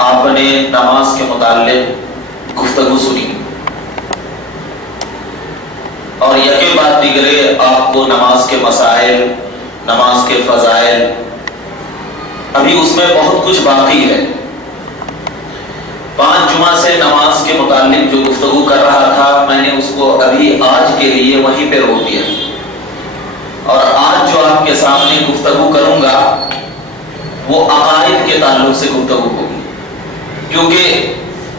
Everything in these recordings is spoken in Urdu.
آپ نے نماز کے متعلق گفتگو سنی اور یکے بعد دیگرے آپ کو نماز کے مسائل، نماز کے فضائل، ابھی اس میں بہت کچھ باقی ہے۔ 5 جمعہ سے نماز کے متعلق جو گفتگو کر رہا تھا، میں نے اس کو ابھی آج کے لیے وہیں پہ روک دیا، اور آج جو آپ کے سامنے گفتگو کروں گا وہ عقائد کے تعلق سے گفتگو ہوگی، کیونکہ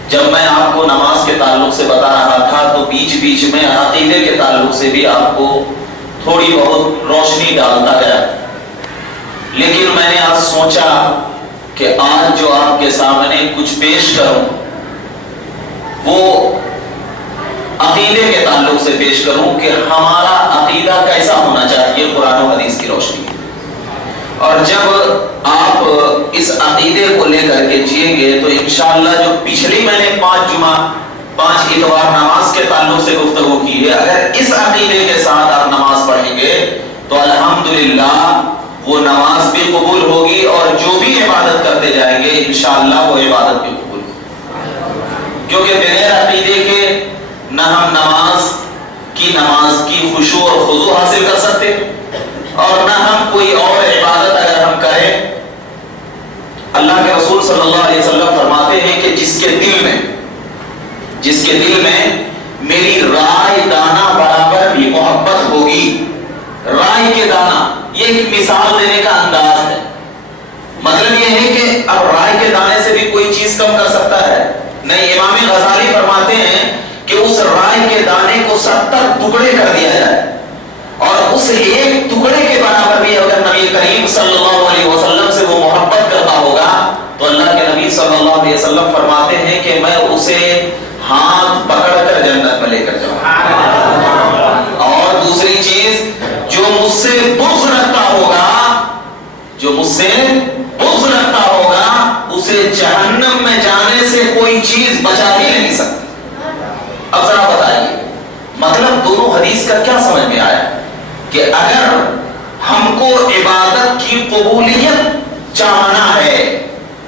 جب میں آپ کو نماز کے تعلق سے بتا رہا تھا تو بیچ بیچ میں عقیدے کے تعلق سے بھی آپ کو تھوڑی بہت روشنی ڈالتا گیا، لیکن میں نے آج سوچا کہ آج جو آپ کے سامنے کچھ پیش کروں وہ عقیدے کے تعلق سے پیش کروں کہ ہمارا عقیدہ کیسا ہونا چاہیے قرآن و حدیث کی روشنی۔ اور جب آپ اس عقیدے کو لے کر کے جئیں گے تو انشاءاللہ جو پچھلی میں نے 5 جمعہ 5 اتوار نماز کے تعلق سے گفتگو کی ہے، اگر اس عقیدے کے ساتھ آپ نماز پڑھیں گے تو الحمدللہ وہ نماز بھی قبول ہوگی، اور جو بھی عبادت کرتے جائیں گے انشاءاللہ وہ عبادت بھی قبول ہوگی، کیونکہ بغیر عقیدے کے نہ ہم نماز کی خشوع اور خضوع حاصل کر سکتے، اور نہ ہم کوئی اور عبادت اگر ہم کریں۔ اللہ کے رسول صلی اللہ علیہ وسلم فرماتے ہیں کہ جس کے دل میں میری رائے دانہ برابر بھی محبت ہوگی، رائے کے دانہ، یہ ایک مثال دینے کا انداز ہے، مطلب یہ ہے کہ اب رائے کے دانے سے بھی کوئی چیز کم کر سکتا ہے نہیں۔ امام غزالی فرماتے ہیں کہ اس رائے کے دانے کو 70 ٹکڑے کر دیا جائے، اور اس ایک ٹکڑے کے برابر بھی اگر نبی کریم صلی اللہ علیہ وسلم سے وہ محبت کرتا ہوگا تو اللہ کے نبی صلی اللہ علیہ وسلم فرماتے ہیں کہ میں اسے ہاتھ پکڑ کر جنت میں لے کر جاؤں۔ اور دوسری چیز، جو مجھ سے بغض رکھتا ہوگا اسے جہنم میں جانے سے کوئی چیز بچا ہی نہیں سکتی۔ اب ذرا بتائیے، مطلب دونوں حدیث کا کیا سمجھ میں آیا کہ اگر ہم کو عبادت کی قبولیت چاہنا ہے،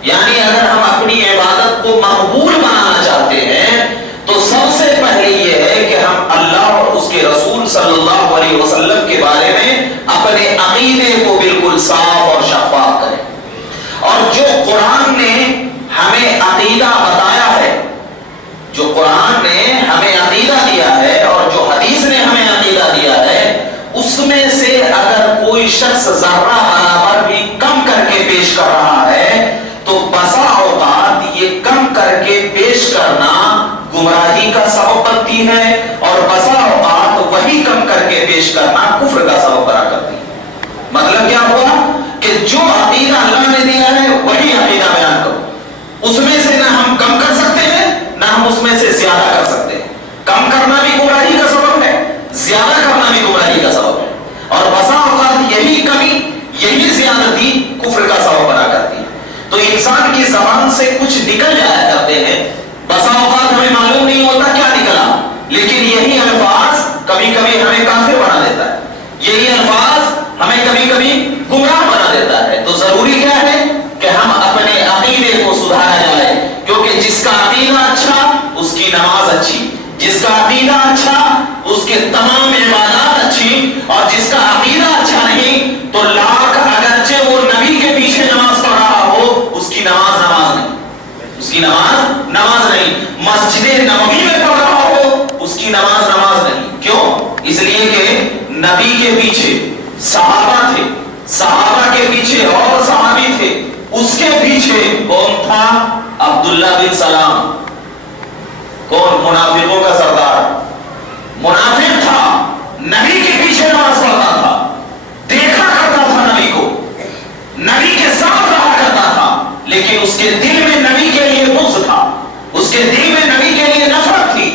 یعنی اگر ہم اپنی عبادت کو مقبول بنانا چاہتے ہیں تو سب سے پہلے یہ ہے کہ ہم اللہ اور اس کے رسول صلی اللہ علیہ وسلم کے بارے میں اپنے عقیدے کو بالکل صاف اور شفاف کریں، اور جو قرآن نے ہمیں عقیدہ بتایا ہے، جو قرآن نے ہمیں عقیدہ دیا ہے اور جو حدیث نے ہمیں عقیدہ دیا ہے، اس میں سے اگر کوئی شخص ذرہ برابر بھی کم کر کے پیش کر رہا ہے تو بسا اوقات یہ کم کر کے پیش کرنا گمراہی کا سبب بنتی ہے، اور بسا اوقات وہی کم کر کے پیش کرنا کفر کا سبب بنا کرتی ہے۔ مطلب کیا ہوا کہ جو عقیدہ اللہ نے دیا ہے وہی عقیدہ بیان کرو، اس میں سے نہ ہم کم کر سکتے ہیں نہ ہم اس میں سے زیادہ کر سکتے ہیں۔ کم کرنا بھی گمراہی کا سبب ہے، زیادہ کرنا بھی گمراہی کا سبب ہے، اور بسا اوقات یہی کمی، یہی زیادتی کفر کا سبب بنا کرتی ہے۔ تو انسان کی زبان سے کچھ نکل جایا کرتے ہیں، بسا اوقات ہمیں معلوم نہیں ہوتا کیا نکلا، لیکن یہی الفاظ کبھی کبھی ہمیں کافر بنا دیتا ہے، یہی الفاظ ہمیں کبھی کبھی گمراہ بنا دیتا ہے۔ تو ضروری کیا ہے کہ ہم اپنے عقیدے کو سدھارا جائے، کیونکہ جس کا عقیدہ اچھا اس کی نماز اچھی، جس کا عقیدہ اچھا اس کے تمام عبادات اچھی، اور جس کا عقیدہ اچھا نہیں تو لاکھ اگرچہ وہ نبی کے پیچھے نماز پڑھ رہا ہو اس کی نماز نہیں، اس کی نماز نہیں، مسجد نبوی میں پڑھ رہا ہو اس کی نماز نہیں۔ کیوں؟ اس لیے کہ نبی کے پیچھے صحابہ تھے، صحابہ کے پیچھے اور صحابی تھے، اس کے پیچھے کون تھا؟ عبداللہ بن سلام، کون؟ منافقوں کا سردار، منافق تھا، نبی کے پیچھے نماز پڑھتا تھا، دیکھا کرتا تھا نبی کو، نبی کے ساتھ رہا کرتا تھا، لیکن اس کے دل میں نبی کے لیے بغض تھا، اس کے دل میں نبی کے لیے نفرت تھی،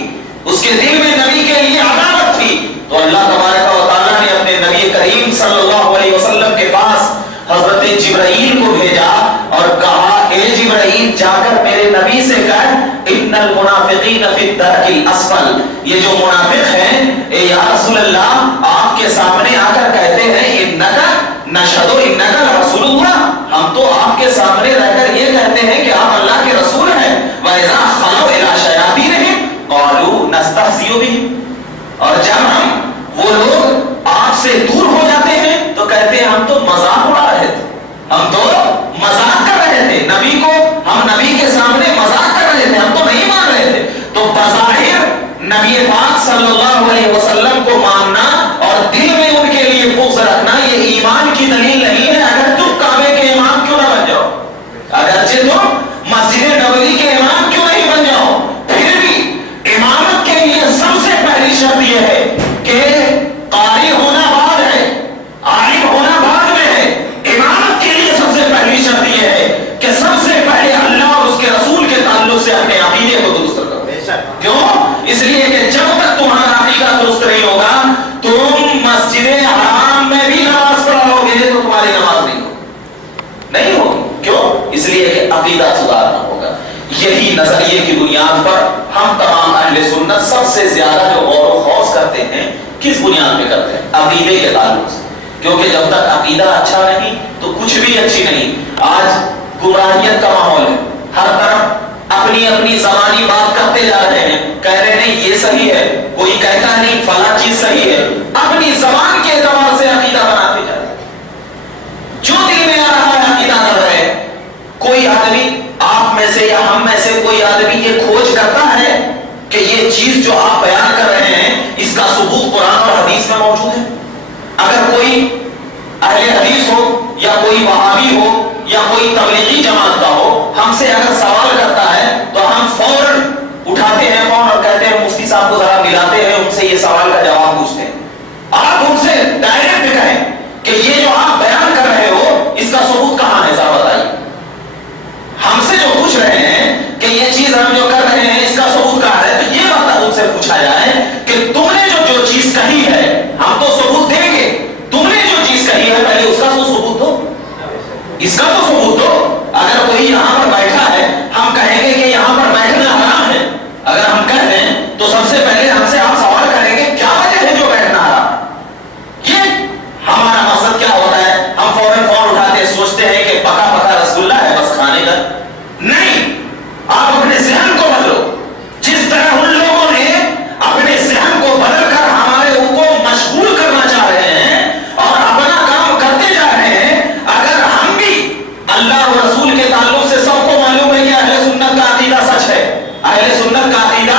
اس کے دل میں نبی کے لیے عداوت تھی۔ تو اللہ تبارک و تعالیٰ نے اپنے نبی کریم صلی اللہ علیہ وسلم کے پاس حضرت جبرائیل کو بھیجا اور کہا، اے جبرائیل جا کر میرے نبی سے کہہ ان المنافقین فی الدرک الاسفل، یہ جو منافق ہیں اے یا رسول اللہ آپ کے سامنے آ کر کہتے ہیں انکا نشہد انکا رسول اللہ، ہم تو آپ کے سامنے رہ کر یہ کہتے ہیں کہ آپ اللہ کے رسول بھی. اور جب ہم وہ لوگ آپ سے دور ہو جاتے ہیں تو کہتے ہیں ہم تو مذاق اڑا رہے تھے, ہم تو مذاق کر رہے تھے, نبی کو ہم نبی کے سامنے مذاق کر رہے تھے, ہم تو نہیں مان رہے تھے. تو بظاہر نبی پاک صلی اللہ علیہ وسلم کو ماننا اور دل میں ان کے لیے بغض رکھنا یہ ایمان کی دلیل نہیں ہے. اگر تم کعبے کے امام کیوں نہ بن جاؤ, اگرچہ تم مسجد نبوی کے امام کیوں نہیں بن جاؤ, پھر بھی امامت کے لیے سب سے پہلی شرط یہ ہے کہ قاری ہونا بعد ہے, عالم ہونا بعد میں ہے. امامت کے لیے سب سے پہلی شرط یہ ہے کہ سب سے پہلے اللہ اور اس کے رسول کے تعلق سے اپنے عقیدے کو درست کرو. کیوں؟ اس لیے کہ جب تک تمہارا عقیدہ درست نہیں ہوگا تم مسجد حرام میں بھی نماز پڑھو گے تو تمہاری نماز نہیں ہوگی. کیوں؟ اس لیے کہ عقیدہ سدھارنا ہوگا. یہی نظریے کی بنیاد پر ہم تمام اہل سنت سب سے زیادہ جو غور و خوض کرتے ہیں کس بنیاد پہ کرتے ہیں؟ عقیدے کے تعلق سے. کیونکہ جب تک عقیدہ اچھا نہیں تو کچھ بھی اچھی نہیں. آج گمراہیت کا ماحول ہے, ہر طرف اپنی اپنی زبانی بات کرتے جا رہے ہیں, کہہ رہے نہیں یہ صحیح ہے, کوئی کہتا نہیں فلاں چیز صحیح ہے, اپنی زبان کے اعتبار سے عقیدہ بناتے جا رہے ہیں, جو دل میں آ رہا ہے عقیدہ کر رہے ہیں. کوئی آدمی آپ میں سے یا ہم میں سے کوئی آدمی یہ کھوج کرتا ہے کہ یہ چیز جو آپ بیان کر رہے ہیں اس کا ثبوت قرآن اور حدیث میں موجود ہے. اگر کوئی اہل حدیث ہو یا کوئی وہابی ہو یا کوئی تبلیغی جماعت کا ہو ہم سے اگر سوال کرتا ہے تو ہم فوراً اٹھاتے ہیں فون اور کہتے ہیں مفتی صاحب کو ذرا ملاتے ہیں, ان سے یہ سوال کا جواب پوچھتے ہیں. آپ ان سے ڈائریکٹ کہیں کہ یہ جو آپ بیان کر رہے ہو اس کا ثبوت کہاں ہے, ذرا بتائیے. ہم سے جو پوچھ رہے ہیں کہ یہ چیز ہم جو کر رہے ہیں اس کا ثبوت کہاں ہے, تو یہ بات ان سے پوچھا جائے کہ تم نے جو چیز کہی ہے ہم تو ثبوت دیں گے, تم نے جو چیز کہی ہے پہلے اس کا تو ثبوت دو, اس کا تو ثبوت دو. اگر کوئی یہاں پر بیٹھا ہے ہم کہیں گے کہ یہاں پر بیٹھنا حرام ہے, اگر ہم کہہ دیں تو سب سے پہلے ہم سے آپ سوال کریں گے کیا وجہ ہے جو بیٹھنا حرام. یہ ہمارا مقصد کیا ہوتا ہے, ہم فوراً فون اٹھاتے سوچتے ہیں کہ پکا پکا رسگلہ ہے بس کھانے کا. نہیں, آپ اپنے ذہن کو بدلو. جس طرح ان لوگوں نے اپنے ذہن کو بدل کر ہمارے کو مشغول کرنا چاہ رہے ہیں اور اپنا کام کرتے جا رہے ہیں, اگر ہم بھی اللہ اور رسول کے تعلق سے سب کو معلوم ہے کہ اہل سنت کا عقیدہ سچ ہے, اہل سنت کا عقیدہ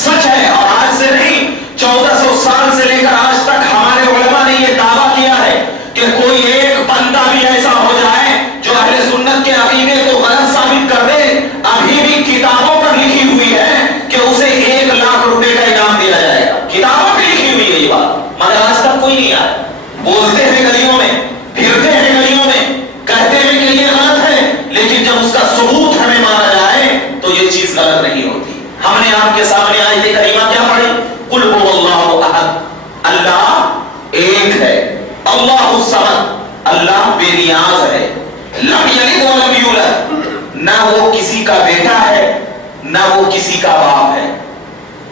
سچ ہے, اور آج سے نہیں 1400 سال سے لے کر آج تک ہمارے علماء نے یہ دعویٰ کیا ہے کہ کوئی ایک بندہ بھی ایسا ہو جائے جو اہل سنت کے عقیدے کو غلط ثابت کر دے, ابھی بھی کتابوں پر لکھی ہوئی ہے کہ اسے 1 لاکھ روپے کا انعام دیا جائے گا. کتابوں پہ لکھی ہوئی ہے یہ بات, مگر آج تک کوئی نہیں آیا. بولتے ہیں گلیوں میں, پھرتے ہیں گلیوں میں, کہتے ہیں کہ یہ غلط ہے, لیکن جب اس کا ثبوت ہمیں مانا جائے تو یہ چیز غلط نہیں ہوتی. ہم نے آپ کے سامنے آیت کریمہ کیا پڑھی, قل هو اللہ احد, اللہ ایک ہے, اللہ الصمد, اللہ بے نیاز ہے, لم یلد ولم یولد, نہ وہ کسی کا بیٹا ہے نہ وہ کسی کا باپ ہے,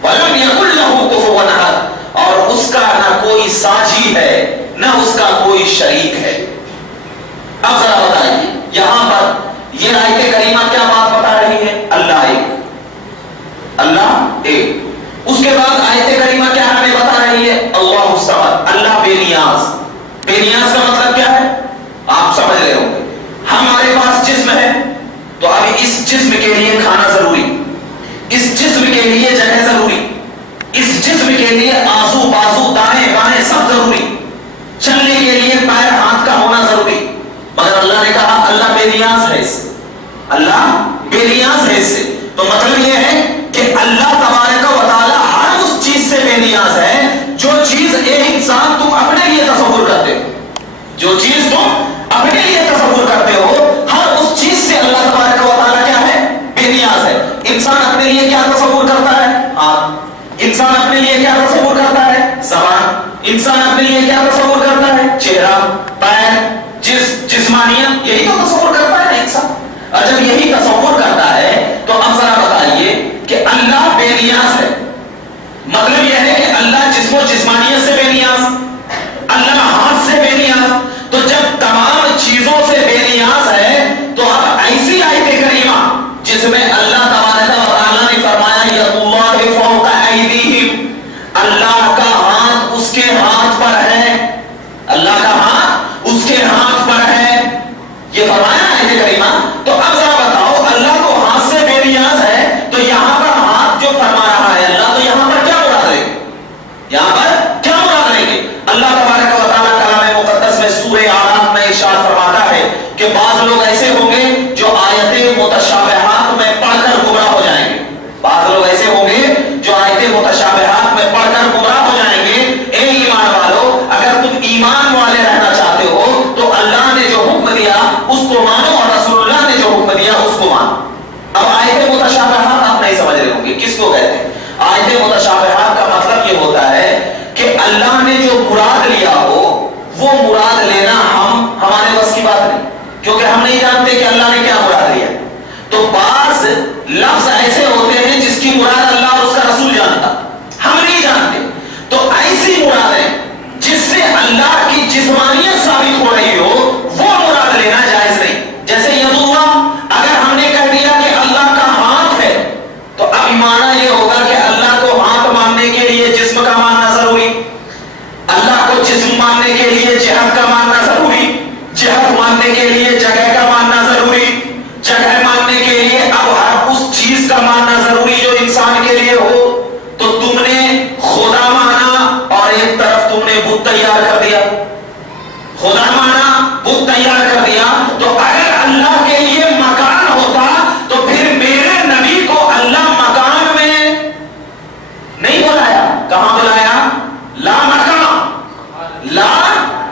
ولم یکن لہ کفوا احد, اور اس کا نہ کوئی ساجی ہے نہ اس کا کوئی شریک ہے. اب ذرا بتائیے یہاں پر یہ آیت کریمہ کیا بات بتا رہی ہے, اللہ ایک, اللہ ایک. اس کے بعد آیت کریمہ کیا ہمیں بتا رہی ہے, اللہ الصمد, اللہ بے نیاز. بے نیاز کا مطلب کیا ہے آپ سمجھ رہے ہوں گے. ہمارے پاس جسم ہے تو ابھی اس جسم کے لیے کھانا ضروری, اس جسم کے لیے جگہ ضروری, اس جسم کے لیے آزو بازو دائیں بائیں سب ضروری, چلنے کے لیے پیر ہاتھ کا ہونا ضروری. مگر اللہ نے کہا اللہ بے نیاز ہے اس سے, اللہ بے نیاز ہے اس سے. تو مطلب یہ ہے کہ اللہ تبارک و تعالی ہر اس چیز سے بے نیاز ہے جو چیز ایک انسان تم اپنے لیے تصور کرتے ہو, جو چیز تم اپنے لیے تصور کرتے ہو, ہر اس چیز سے اللہ تبارک و تعالی کیا ہے, بے نیاز ہے. انسان اپنے لیے کیا تصور کرتا ہے, ہاتھ. انسان اپنے لیے کیا تصور کرتا ہے, زبان. انسان اپنے لیے کیا تصور کرتا ہے, چہرہ, پیر, جسمانیت, یہی تو تصور کرتا ہے انسان. اور جب یہی تصور کرتا ہے تو اب ذرا بتائیے کہ اللہ بے نیاز ہے, مطلب یہ ہے کہ اللہ جسم و جسمانیت سے بے نیاز, اللہ ہاتھ سے بے نیاز. تو جب تمام اب آیت متشابہات آپ نہیں سمجھ رہے ہوں گے کس کو کہتے ہیں. آیت متشابہات کا مطلب یہ ہوتا ہے کہ اللہ نے جو مراد لیا ہو وہ مراد لینا ہمارے بس کی بات نہیں، کیونکہ ہم نہیں جانتے کہ اللہ نے کیا مراد لیا. تو بعض لفظ ایسے ہوتے ہیں جس کی مراد اللہ اور اس کا رسول جانتا، ہم نہیں جانتے. تو ایسی مرادیں جس سے اللہ کی جسمانیت ثابت ہو رہی ہو وہ مراد لینا جائز نہیں. جیسے ید اللہ، اگر ہم نے کہہ دیا کہ اللہ کا ہاتھ ہے تو اب معنی یہ ہوگا کہ اللہ کو ہاتھ ماننے کے لیے جسم کا ماننا ضروری، اللہ کو جسم ماننے کے لیے جہت کا ماننا ضروری، جہت ماننے کے لیے جگہ کا ماننا ضروری، جگہ ماننے کے لیے اب ہر اس چیز کا ماننا ضروری جو انسان کے لیے ہو. تو تم نے خدا مانا اور ایک طرف تم نے بت تیار کر دیا، خدا مانا بت تیار کر دیا. تو اگر اللہ کے لیے مکان ہوتا تو پھر میرے نبی کو اللہ مکان میں نہیں بلایا. کہاں بلایا؟ لا مکان، لا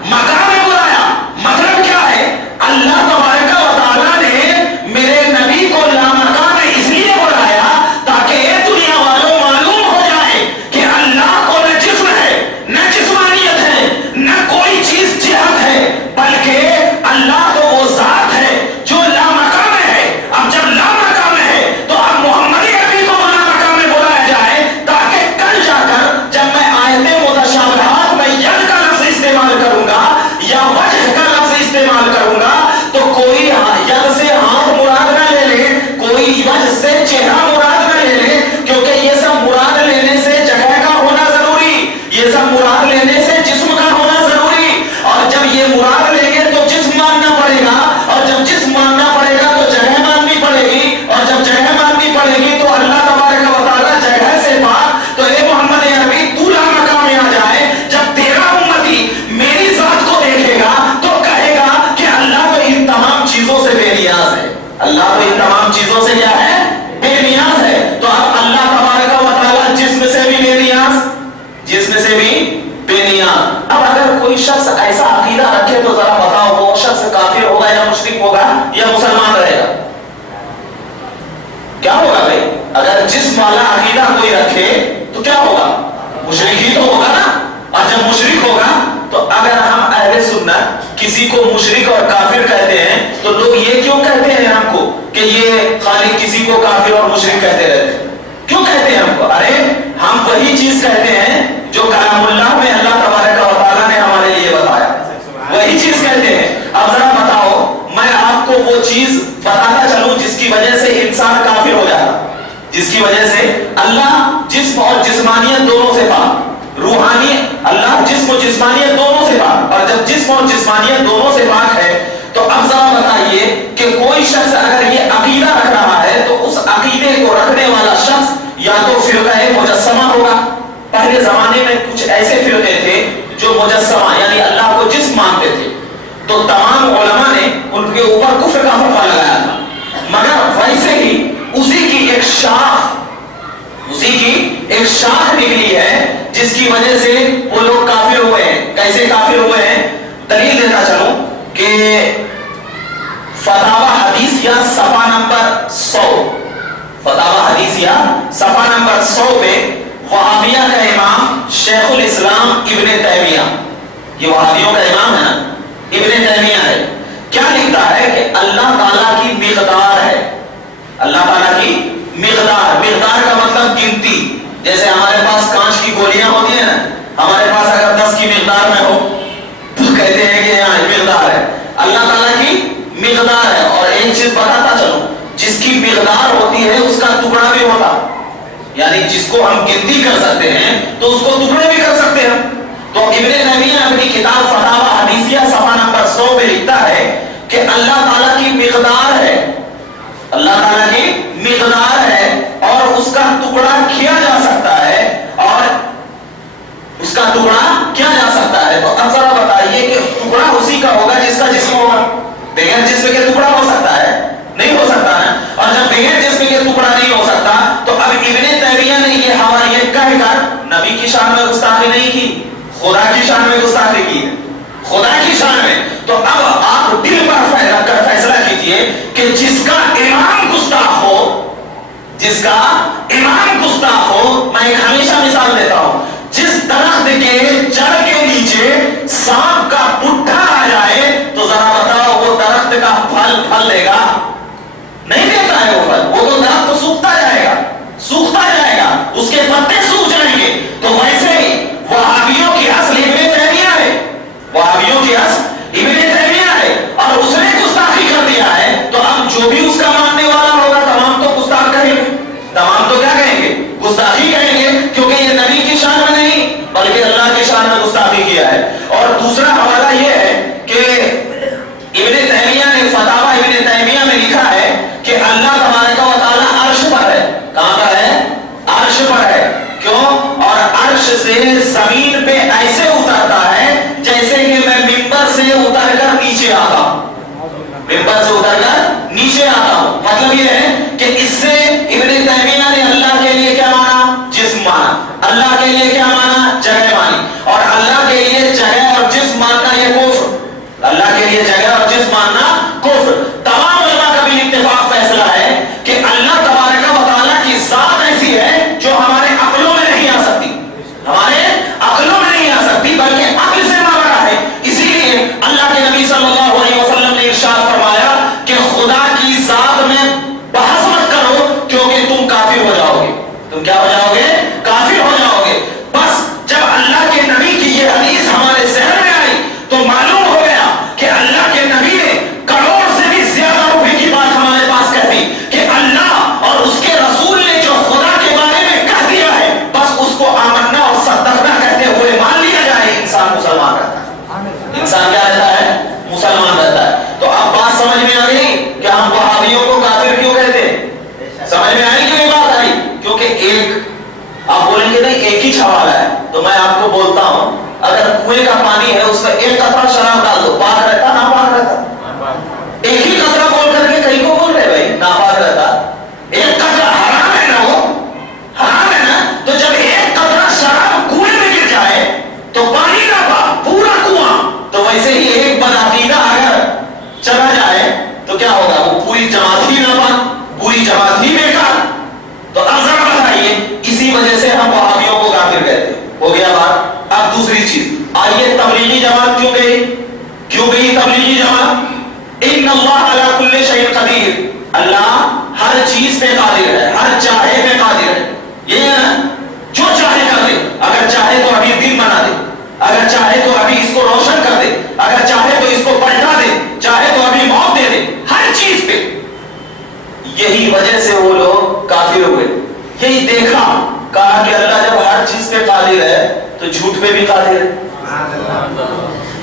مکان میں بلایا. مطلب کیا ہے؟ اللہ تبارک و تعالیٰ نے میرے نبی کو لا مکان میں اس لیے بلایا تاکہ دنیا والوں معلوم ہو جائے کہ اللہ کو نہ جسم ہے، نہ جسمانیت ہے، نہ کوئی چیز جہت ہے، بلکہ اللہ تو وہ ذات ہے جو لا مکان میں ہے. اب جب لا مکان میں ہے تو اب محمد نبی کو لا مکان میں بلایا جائے تاکہ کل جا کر جب میں آیت متشابہات میں ید کا لفظ استعمال کروں گا یا وجہ کا لفظ استعمال کروں گا تو کوئی ید سے ہاتھ مراد نہ لے لے، کوئی وجہ سے چہرہ مراد نہ لے لے، کیونکہ یہ سب مراد لینے سے جگہ کا ہونا ضروری، یہ سب مراد لینے سے جسم کا ہونا ضروری. اور جب یہ مراد لیں گے تو جسم ماننا پڑے گا، اور جب جسم ماننا پڑے گا تو جگہ ماننی پڑے گی، اور جب جگہ ماننی پڑے گی تو اللہ تبارک و تعالیٰ جگہ سے پاک. تو اے محمد عربی تو لا مقام میں آ جائے. جب تیرا امتی میری ذات کو دیکھے گا تو کہے گا کہ اللہ تو ان تمام چیزوں سے بے نیاز ہے، اللہ تو ان تمام چیزوں سے کیا ہے؟ بے نیاز ہے. تو اب اللہ تبارک و تعالیٰ جسم سے بھی بے نیاز، جسم سے بھی بے نیاز. اب اگر کوئی شخص ایسا عقیدہ رکھے تو ذرا بتاؤ وہ شخص کافر ہوگا یا مشرک ہوگا یا مسلمان رہے گا؟ کیا ہوگا بھائی؟ اگر جسم والا عقیدہ کوئی رکھے تو کیا ہوگا؟ مشرک ہی تو ہوگا نا. اور جب مشرک ہوگا تو اگر ہم اہل سنت کسی کو مشرک اور کافر کہتے ہیں تو لوگ یہ کیوں کہتے ہیں ہم کو کہ یہ خالی کسی کو کافر اور مشرک کہتے رہتے ہیں؟ کیوں کہتے ہیں ہم کو؟ ارے ہم وہی چیز کہتے ہیں جو کلام اللہ میں اللہ تبارک و تعالیٰ نے ہمارے لیے بتایا، وہی چیز کہتے ہیں. اب ذرا بتاؤ، میں آپ کو وہ چیز بتاتا چلوں جس کی وجہ سے انسان کافر ہو جاتا، جس کی وجہ سے اللہ جسم اور جسمانیت دونوں سے پاک، روحانی اللہ جسم و جسمانیت دونوں سے پاک. اور جب جسم اور جسمانیت دونوں سے پاک ہے تو اب ذرا بتائیے کہ کوئی شخص اگر یہ عقیدہ رکھ رہا ہے تو اس عقیدے کو رکھنے والا شخص یا تو فرقہ مجسمہ ہوگا. پہلے زمانے میں کچھ ایسے فرقے تھے جو مجسمہ یعنی اللہ کو جسم مانتے تھے، تو تمام علماء نے ان کے اوپر کفر کا فتویٰ لگایا تھا. مگر ویسے ہی اسی کی ایک شاخ نکلی ہے جس کی وجہ سے وہ لوگ کافر ہوئے ہیں. کیسے کافر ہوئے ہیں؟ دلیل دیتا چلوں کہ فتاوی حدیثیہ صفحہ نمبر 100، فتاوی حدیثیہ صفحہ نمبر 100 پہ وہابیہ کا امام شیخ الاسلام ابن تیمیہ، یہ وہابیوں کا امام ہے نا، ابن تیمیہ ہے، کیا لکھتا ہے کہ اللہ تعالیٰ کی مقدار ہے. اللہ تعالیٰ کی مقدار کا مطلب گنتی. جیسے ہمارے پاس کانچ کی گولیاں ہوتی ہیں نا، ہمارے پاس اگر 10 کی مقدار میں ہو تو کہتے ہیں کہ یہاں مقدار ہے. اللہ تعالیٰ کی مقدار ہے. اور ایک چیز بتاتا چلوں، جس کی مقدار ہوتی ہے اس کا ٹکڑا بھی ہوتا، یعنی جس کو ہم گنتی کر سکتے ہیں تو اس کو ٹکڑے بھی کر سکتے ہیں. تو ابن تیمیہ اپنی کتاب فتاوی حدیثیہ صفحہ نمبر 100 میں لکھتا ہے کہ اللہ تعالیٰ کی مقدار ہے، اللہ تعالیٰ کی مقدار ہے اور اس کا ٹکڑا کیا جا سکتا ہے، اور اس کا ٹکڑا کیا جا سکتا ہے. تو اب ذرا بتائیے کہ ٹکڑا اسی کا ہوگا جس کا جسم ہوگا. بغیر جسم کے ٹکڑا ہو سکتا ہے؟ نہیں ہو سکتا ہے. اور جب بغیر جسم کے ٹکڑا نہیں ہو سکتا تو اب ابن تیمیہ نے یہ حوالہ کہہ کر نبی کی شان میں گستاخی نہیں کی، خدا کی شان میں گستاخی کی ہے، خدا کی شان میں. تو اب آپ دل پر رکھ کر فیصلہ کیجئے کہ جس کا امام گستاخ ہو جس کا امام گستاخ ہو. میں ایک ہمیشہ مثال دیتا ہوں, جس درخت کے جڑ کے نیچے سانپ کا پٹھا آ جائے تو ذرا بتاؤ وہ درخت کا پھل دے گا؟ نہیں دیتا ہے وہ پھل. وہ تو درخت سوکھتا جائے گا, سوکھتا جائے گا, اس کے پتے سوکھ جائیں گے. تو ویسے ہی وہابیوں کی اصل ابن تیمیہ ہے, وہابیوں کی اصل ابن تیمیہ ہے, اور اس نے گستاخی کر دیا ہے. تو اب جو بھی اس کا ماننے والا ہوگا تمام تو گستاخ کہیں گے, تمام تو کیا کہیں گے؟ گستاخی کہیں گے, کیونکہ یہ نبی کی شان میں نہیں بلکہ اللہ کی شان میں گستاخی کیا ہے. اور دوسرا حوالہ یہ ہے کہ ابن تیمیہ نے فتاوی ابن تیمیہ میں لکھا ہے کہ اللہ تبارک و تعالی عرش پر ہے. کہاں پر ہے؟ عرش پر ہے. کیوں؟ اور عرش سے زمین پہ ایسے اترتا ہے جیسے کہ میں ممبر سے اتر کر نیچے آتا ہوں, ممبر سے اتر کر نیچے آتا ہوں. مطلب یہ ہے کہ اس سے ابن تیمیہ نے اللہ کے لیے کیا مانا؟ جسم مانا. اللہ کے لیے کیا مانا؟ جگہ مانی. اور اللہ کے لیے جگہ اور جسم ماننا یہ کفر, اللہ کے لیے جگہ اور جسم ماننا کفر. تمام علماء کا بھی اتفاق فیصلہ ہے کہ اللہ تبارک و تعالیٰ کی ذات ایسی ہے جو ہمارے عقلوں میں نہیں آ سکتی, ہمارے عقلوں میں نہیں آ سکتی بلکہ عقل سے ماورا ہے. اسی لیے اللہ کے نبی صلی اللہ علیہ وسلم نے ارشاد فرمایا کہ خدا کی ذات میں بحث مت کرو کیونکہ تم کافر ہو جاؤ گے. تم کیا ہو جاؤ گے؟ کافر ہو جاؤ گے. بس جب اللہ کے نبی کی یہ حدیث ہمارے ذہن میں آئی تو معلوم ہو گیا کہ اللہ کے نبی نے کروڑ سے بھی زیادہ روپے کی بات ہمارے پاس کہہ دی کہ اللہ اور اس کے رسول نے جو خدا کے بارے میں کہہ دیا ہے بس اس کو آمنا اور صدقنا کہتے ہوئے مان لیا جائے. انسان مسلمان رہتا ہے. انسان کیا رہتا ہے؟ مسلمان رہتا ہے. تو اب بات سمجھ میں آ گئی کہ ہم وہابیوں کو کافر کیوں کہتے ہیں؟ سمجھ میں آئی کیوں یہ بات آئی؟ کیونکہ ایک آپ بولیں گے نہیں ایک ہی حوالہ ہے, تو میں آپ کو بولتا ہوں اگر کنویں کا پانی ہے اس میں ایک قطرہ شراب ڈال دو, پاک رہتا ناپاک رہتا؟ ایک ہی قطرہ بول کر کے کہیں کو بول رہے بھائی ناپاک رہتا. ایک قطرہ حرام ہے نا, وہ حرام ہے نا. تو جب ایک قطرہ شراب کنویں میں گر جائے تو پانی ناپاک, پورا کنواں. تو ویسے ہی ایک بدعقیدہ اگر چلا جائے تو کیا ہوگا؟ وہ پوری جماعت ہی ناپاک, پوری جماعت ہی بیکار. تو اب ذرا بتائیے, اسی وجہ سے ہم وہابیوں کو کافر کہتے ہیں. ہو گیا بات. اب دوسری چیز آئیے, تبلیغی جماعت کیوں گئی؟ کیوں گئی تبلیغی جماعت؟ ان اللہ علی کل شیء قدیر, اللہ ہر چیز پہ قادر ہے, ہر چاہے پہ قادر ہے. یہ ہے نا, جو چاہے کر دے. اگر چاہے تو ابھی دن بنا دے, اگر چاہے تو ابھی اس کو روشن کر دے, اگر چاہے تو اس کو پلٹا دے, چاہے تو ابھی موت دے دے, ہر چیز پہ. یہی وجہ سے وہ لوگ کافر ہوئے. یہی دیکھا, کہا کہ اللہ جب ہر چیز پہ قادر ہے تو جھوٹ پہ بھی قادر ہے.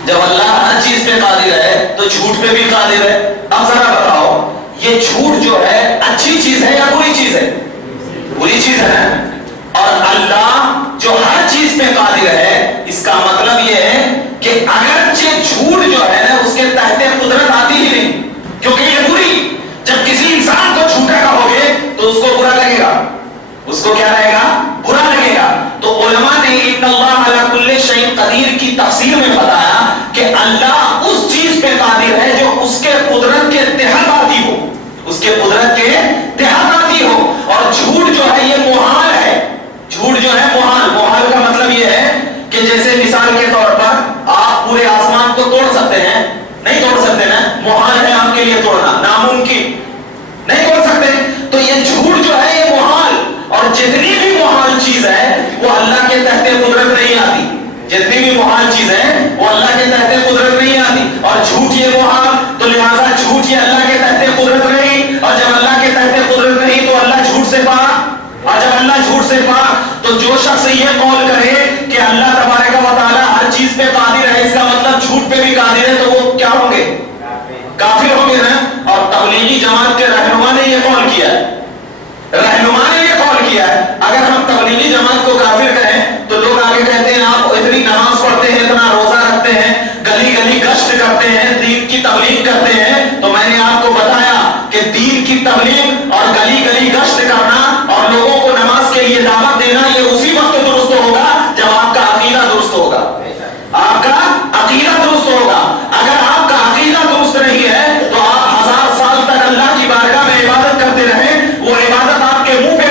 جب اللہ ہر چیز پہ قادر ہے تو جھوٹ پہ بھی قادر ہے. اب ذرا بتاؤ یہ جھوٹ جو ہے اچھی چیز ہے یا بری چیز ہے؟ بری چیز ہے. اور اللہ جو ہر چیز پہ قادر ہے اس کا مطلب یہ ہے کہ اگرچہ جھوٹ جو ہے نا اس کے تحت قدرت آتی ہی نہیں, کیونکہ یہ بری. جب کسی انسان کو جھوٹا کہو گے تو اس کو برا لگے گا, اس کو کیا رہے گا؟ برا لگے گا. تو علماء نے ان اللہ علی کل شیء قدیر کی تفسیر میں بتایا کہ اللہ اس چیز پہ قادر ہے جو اس کے قدرت کے تحت آتی ہو, اس کے قدرت کے تحت آتی ہو. اور جھوٹ جو ہے یہ محال ہے. جھوٹ جو ہے محال, محال کا مطلب یہ ہے کہ جیسے مثال کے طور پر آپ پورے آسمان کو توڑ سکتے ہیں, نہیں توڑ سکتے نا, محال ہے آپ کے لیے توڑنا, ناممکن, نہیں توڑ سکتے. تو یہ جھوٹ جو ہے یہ محال, اور جتنی بھی محال چیز ہے وہ اللہ کے تحت قدرت نہیں آتی. جتنی بھی محال چیز ہے وہ اللہ کے تحت قدرت نہیں آتی. اور جھوٹ یہ محال, تو لہذا جھوٹ یہ اللہ کے تحت قدرت نہیں, اور جب اللہ کے تحت قدرت نہیں تو اللہ جھوٹ سے پاک. اور جب اللہ جھوٹ سے پاک تو جو شخص یہ قول کرے کہ اللہ تبارک و تعالی ہر چیز پہ قادر ہے اس کا مطلب جھوٹ پہ بھی قادر ہے, تو وہ کیا ہوں گے؟ کافر ہوں گے نا. اور تبلیغی جماعت کے رہنما نے یہ قول کیا ہے, رہنما نے یہ قول کیا ہے. اگر ہم تبلیغی جماعت کو کافر کہیں تو لوگ آگے کہتے ہیں آپ اتنی نماز پڑھتے ہیں, اتنا روزہ رکھتے ہیں, گلی گلی گشت کرتے ہیں, دین کی تبلیغ کرتے ہیں. تو میں نے آپ کو بتایا کہ دین کی تبلیغ اور گلی گلی گشت کرنا اور لوگوں کو نماز کے لیے دعوت دینا یہ اسی وقت درست ہوگا جب آپ کا عقیدہ درست ہوگا. آپ کا عقیدہ درست ہوگا. اگر آپ کا عقیدہ درست نہیں ہے تو آپ 1000 سال تک اللہ کی بارگاہ میں عبادت کرتے رہیں, وہ عبادت آپ کے منہ پہ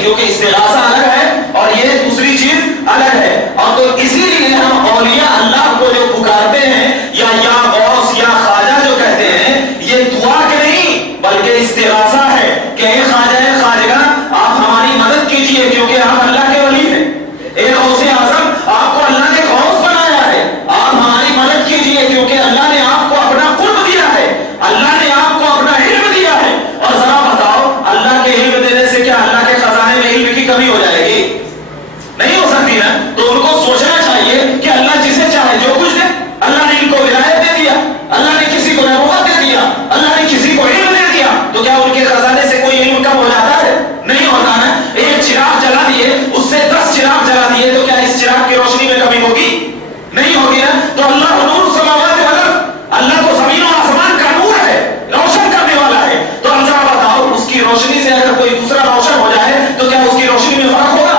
کیونکہ استغاثہ الگ ہے اور یہ دوسری چیز الگ ہے. اور تو اسی لیے ہم اولیاء اللہ کو جو پکارتے ہیں یا غوث یا خواجہ جو کہتے ہیں، یہ دعا کے نہیں بلکہ استغاثہ ہے کہ اے خواجہ خواجہ آپ ہماری مدد کیجئے کیونکہ آپ اللہ کے ولی ہیں. اے غوث اعظم آپ کو اللہ نے غوث بنایا ہے، آپ ہماری مدد کیجئے کیونکہ اللہ نے آپ کو اپنا قرب دیا ہے، اللہ نے آپ کو اپنا علم دیا ہے. اور ذرا بتاؤ اللہ کے علم دینے سے کیا اللہ کے خزانے میں علم کی کمی ہو جائے گی؟ نہیں ہو سکتی نا. تو ان کو سوچنا چاہیے کہ اللہ جسے چاہے جو کچھ دے. اللہ نے ان کو ولایت دے دیا، اللہ نے کسی کو نبوت دے دیا، اللہ نے کسی کو علم دے دیا، تو کیا ان کے خزانے سے کوئی علم کم ہو جاتا ہے؟ نہیں ہوتا نا. ایک چراغ جلا دیے اس سے 10 چراغ جلا دیے تو کیا اس چراغ کی روشنی میں کمی ہوگی؟ نہیں ہوگی نا. تو اللہ نور السماوات والارض، اللہ تو زمین و آسمان کا نور ہے، روشن کرنے والا ہے. تو اب ذرا بتاؤ اس کی روشنی سے اگر کوئی دوسرا روشن ہو جائے تو کیا اس کی روشنی میں فرق ہوگا؟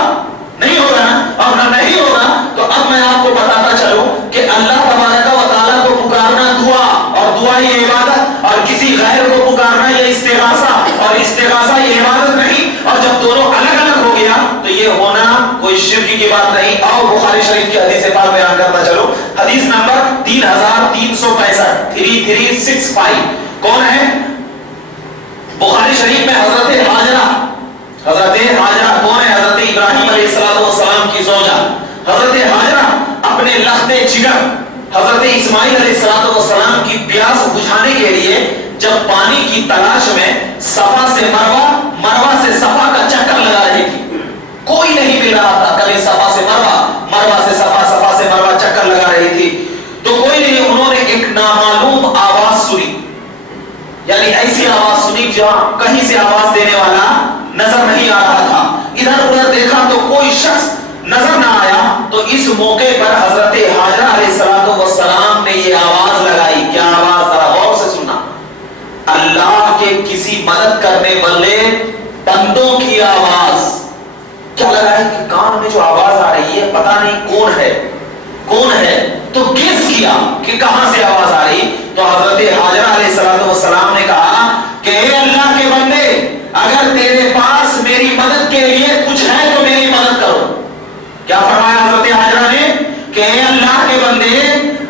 نہیں ہوگا نا. اور نہ نہیں ہوگا تو اب میں آپ کو بتاتا چلوں کہ اللہ تبارک و تعالیٰ کو پکارنا دعا، اور دعا یہ عبادت، اور کسی غیر کو پکارنا یہ استغاثہ، اور استغاثہ یہ عبادت نہیں. اور جب دونوں الگ الگ ہو گیا تو یہ ہونا کوئی شرک کی بات نہیں. آؤ بخاری شریف کی حدیث پاک بیان کرتا چلو. حدیث نمبر 3365 3365 کون ہے؟ بخاری شریف میں حضرت حاجرہ کون ہے؟ حضرت ابراہیم علیہ السلام کی زوجہ حضرت حاجرہ اپنے لخت جگر حضرت اسماعیل علیہ السلام کی پیاس بجھانے کے لیے جب پانی کی تلاش میں صفا سے مروہ سے صفا کا چکر لگا رہی تھی. کوئی نہیں مل رہا تھا. کبھی صفا سے مروہ سے صفا سے مروہ چکر لگا رہی تھی تو کوئی نہیں. انہوں نے ایک نامعلوم آواز سنی، یعنی ایسی آواز سنی جہاں کہیں سے آواز دینے والا نظر نہیں آ رہا تھا. ادھر ادھر دیکھا تو کوئی شخص نظر نہ آیا. تو اس موقع پر حضرت حاجرہ علیہ السلام نے یہ آواز لگائی. کیا آواز؟ ذرا غور سے سننا. اللہ کے کسی مدد کرنے والے بندوں کی آواز. کیا لگا ہے کہ کان میں جو آواز آ رہی ہے پتہ نہیں کون ہے. تو گیس کیا کہ کہاں سے آواز آ رہی. تو حضرت حاجرہ علیہ السلام نے کہا کہ اے اللہ کے بندے، اگر تیرے پاس میری مدد کے لیے کچھ ہے تو میری مدد کرو. کیا فرمایا حضرت حاجرہ نے کہ اے اللہ کے بندے،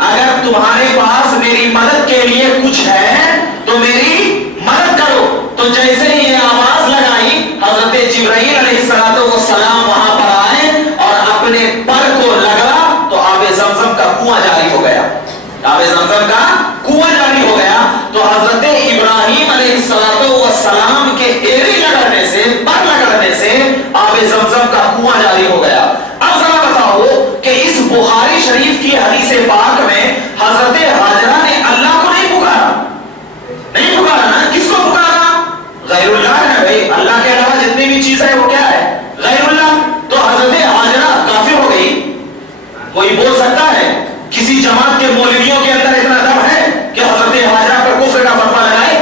اگر تمہارے پاس میری مدد کے لیے کچھ ہے تو میری مدد کرو. تو جیسے ہی یہ آواز لگائی حضرت جبرائیل علیہ السلام وہاں پر آئے اور اپنے پر کو لگا تو آب زمزم کا کنواں جاری ہو گیا. آب زمزم کا کنواں جاری ہو گیا. تو حضرت ابراہیم علیہ السلام کے ایڑی لگڑنے سے، پر لگڑنے سے آب زمزم کا کنواں جاری ہو گیا. اب ذرا بتاؤ کہ اس بخاری شریف کی حدیث پاک میں حضرت حاجرہ نے اللہ کو نہیں پکارا نا. کس کو پکارا؟ غیر اللہ ہے. بھائی اللہ کے علاوہ جتنی بھی چیز ہے وہ کیا ہے؟ غیر اللہ. تو حضرت حاجرہ کافر ہو گئی. کوئی بول سکتا ہے کسی جماعت کے مولویوں کے اندر اتنا دم ہے کہ حضرت حاجرہ پر کفر کا فتویٰ لگائے؟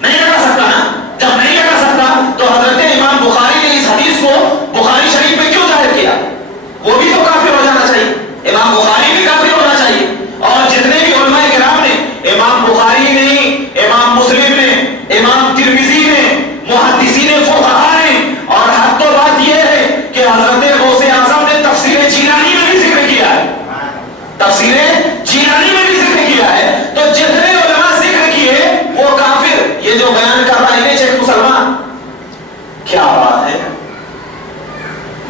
نہیں لگا سکتا نا. جب نہیں لگا سکتا تو حضرت امام بخاری نے اس حدیث کو بخاری شریف میں کیوں ظاہر کیا؟ وہ بھی تو کافر ہو جانا چاہیے. امام بخاری بھی کافر ہونا چاہیے. اور جتنے بھی علماء کرام نے، امام بخاری نے، امام مسلم نے، امام ترمذی نے، محدثین فقہا نے، اور حد تو بات یہ ہے کہ حضرت غوث اعظم نے تفسیر جیلانی میں بھی ذکر کیا ہے. تو جتنے علماء ذکر کیے وہ کافر. یہ جو بیان کر رہا ہے ایک مسلمان، کیا بات ہے؟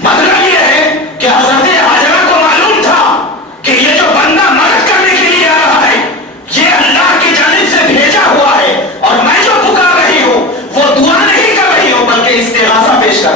مطلب یہ ہے کہ حضرت حاجرہ کو معلوم تھا کہ یہ جو بندہ مدد کرنے کے لیے آ رہا ہے یہ اللہ کی جانب سے بھیجا ہوا ہے، اور میں جو پکار رہی ہوں وہ دعا نہیں کر رہی ہوں بلکہ استغاثہ پیش کر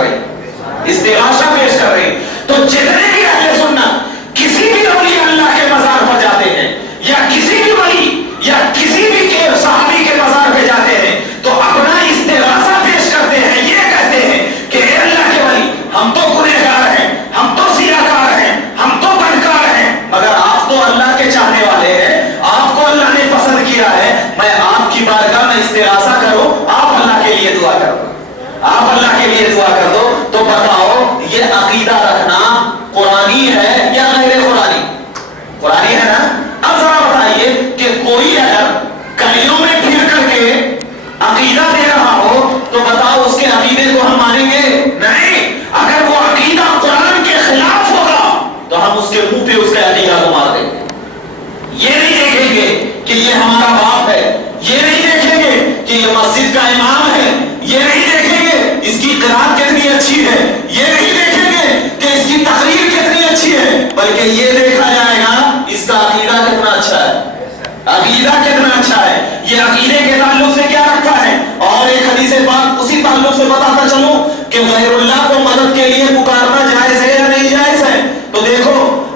رہی. تو جتنے بھی اہل سنت کسی بھی ولی اللہ کے مزار پر جاتے ہیں یا کسی بھی ولی یا کسی بھی صحابی کے مزار پہ جاتے ہیں تو اپنا استغاثہ پیش کرتے ہیں. یہ کہتے ہیں کہ اے اللہ کے ولی، ہم تو گنہگار ہیں، ہم تو سیاکار ہیں، ہم تو بدکار ہیں، مگر آپ تو اللہ کے چاہنے والے ہیں، آپ کو اللہ نے پسند کیا ہے. میں آپ کی بارگاہ میں استغاثہ کرو، آپ اللہ کے لیے دعا کرو، آپ اللہ کے لیے دعا کر دو. تو بتاؤ یہ عقیدہ رکھنا قرآنی ہے یا غیر قرآنی؟ قرآنی ہے نا. اب ذرا بتائیے کہ کوئی اگر گلیوں میں پھر کر کے عقیدہ دے رہا ہو تو بتاؤ اس کے عقیدے کو ہم مانیں گے؟ نہیں. بلکہ یہ دیکھا جائے گا اس کا عقیدہ کتنا اچھا ہے، عقیدہ کتنا اچھا ہے، یہ عقیدے کے تعلق سے کیا رکھتا ہے۔ اور ایک حدیث پاک اسی تعلق سے بتاتا چلوں کہ غیر اللہ کو مدد کے لیے پکارنا جائز ہے یا نہیں جائز ہے؟ تو دیکھو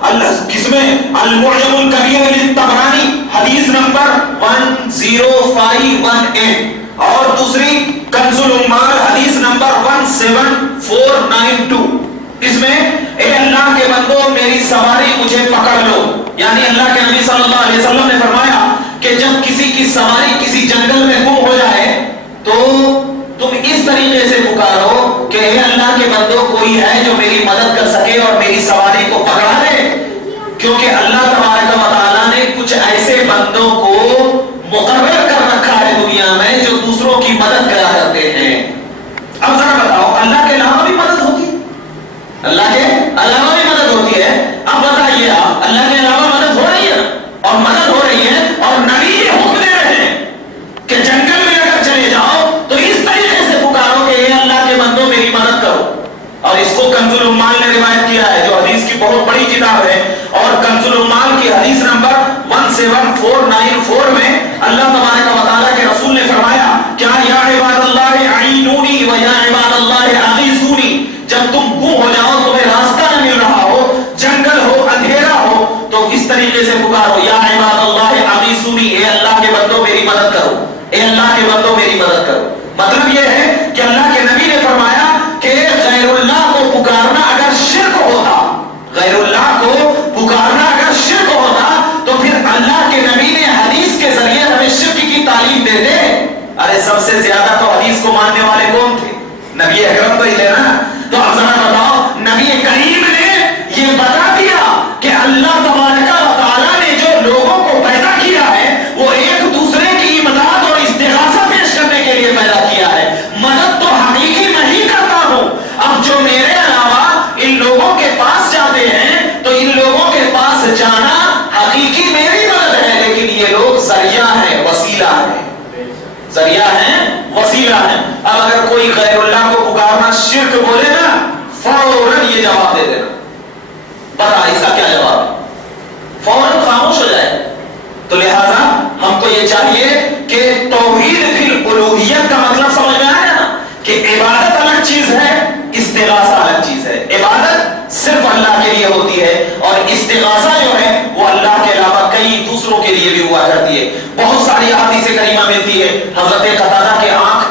اللہ کس میں، المعجم الکبیر للطبرانی حدیث نمبر 10518، اور دوسری کنز العمال حدیث نمبر 17492۔ اس میں اے اللہ کے بندو میری سواری مجھے پکڑ لو، یعنی اللہ کے نبی صلی اللہ علیہ وسلم نے فرمایا کہ جب کسی کی سواری کسی جنگل میں گم ہو جائے تو تم اس طریقے سے پکارو کہ اے اللہ کے بندو کوئی ہے جو میری مدد کر سکے اور میری سواری کو پکڑا دے، کیونکہ اللہ تبارک و تعالیٰ نے کچھ ایسے بندوں کو مقرر کر رکھا ہے دنیا میں جو دوسروں کی مدد کرا کرتے ہیں۔ اب ذرا بتاؤ اللہ کے علاوہ بھی مدد ہوتی ہے؟ اللہ کے علاوہ بھی مدد ہوتی ہے؟ اب بتائیے آپ، اللہ کے علاوہ مدد ہو رہی ہے اور مدد ہو رہی ہے، اور نبی یہ حکم دے رہے ہیں کہ جنگل میں اگر چلے جاؤ تو اس طریقے سے پکارو کہ اے اللہ کے بندوں میری مدد کرو۔ اور اس کو کنز العمال نے روایت کیا ہے جو حدیث کی بہت بڑی کتاب ہے، اور کنز العمال کی حدیث نمبر 17494 میں اللہ تبارک و تعالیٰ کے رسول نے فرمایا کیا یا عباد اللہ اعینونی و یا عباد اللہ اغیثونی، جب تم گم ہو جاؤ تمہیں راستہ نہ مل رہا ہو، جنگل ہو اندھیرا ہو، تو اس طریقے سے پکارو یا عباد اللہ اغیثونی، اے اللہ کے بندوں میری مدد کرو، اے اللہ کے بندوں میری مدد کرو۔ مطلب یہ ہے کہ اللہ کے نبی نے فرمایا کہ غیر اللہ کو پکارنا اگر شرک ہوتا، غیر اللہ کو پکارنا اگر شرک ہوتا تو پھر اللہ کے نبی نے حدیث کے ذریعے ہمیں شرک کی تعلیم دیتے۔ ارے سب سے زیادہ تو حدیث کو ماننے والے کون تھے؟ نبی اکرم تو ہی تھے نا۔ تو اب ذرا بتاؤ، نبی کریم نے یہ بتا دیا کہ اللہ تبارک و تعالیٰ نے جو لوگوں کو پیدا کیا ہے وہ ایک دوسرے کی امداد اور استغاثہ پیش کرنے کے لیے پیدا کیا ہے۔ مدد تو حقیقی میں ہی کرتا ہوں، اب جو میرے علاوہ ان لوگوں کے پاس جاتے ہیں تو ان لوگوں کے پاس جانا حقیقی میری مدد ہے، لیکن یہ لوگ ذریعہ ہیں، وسیلہ ہیں، ذریعہ ہیں، وسیلہ ہیں۔ اب اگر کوئی غیر اللہ کو پکارنا شرک بولے نا، فوراً یہ جواب دے دینا، بتا اس کا کیا جواب ہے، فوراً خاموش ہو جائے۔ تو لہذا ہم کو یہ چاہیے کہ توحید فی الالوہیت کا مطلب سمجھ میں آیا نا، کہ عبادت الگ چیز ہے، استغاثہ الگ چیز ہے۔ عبادت صرف اللہ کے لیے ہوتی ہے اور استغاثہ جو ہے وہ اللہ کے علاوہ کئی دوسروں کے لیے بھی ہوا کرتی ہے۔ بہت ساری احادیث کریمہ ملتی ہے۔ حضرت قتادہ کے آنکھ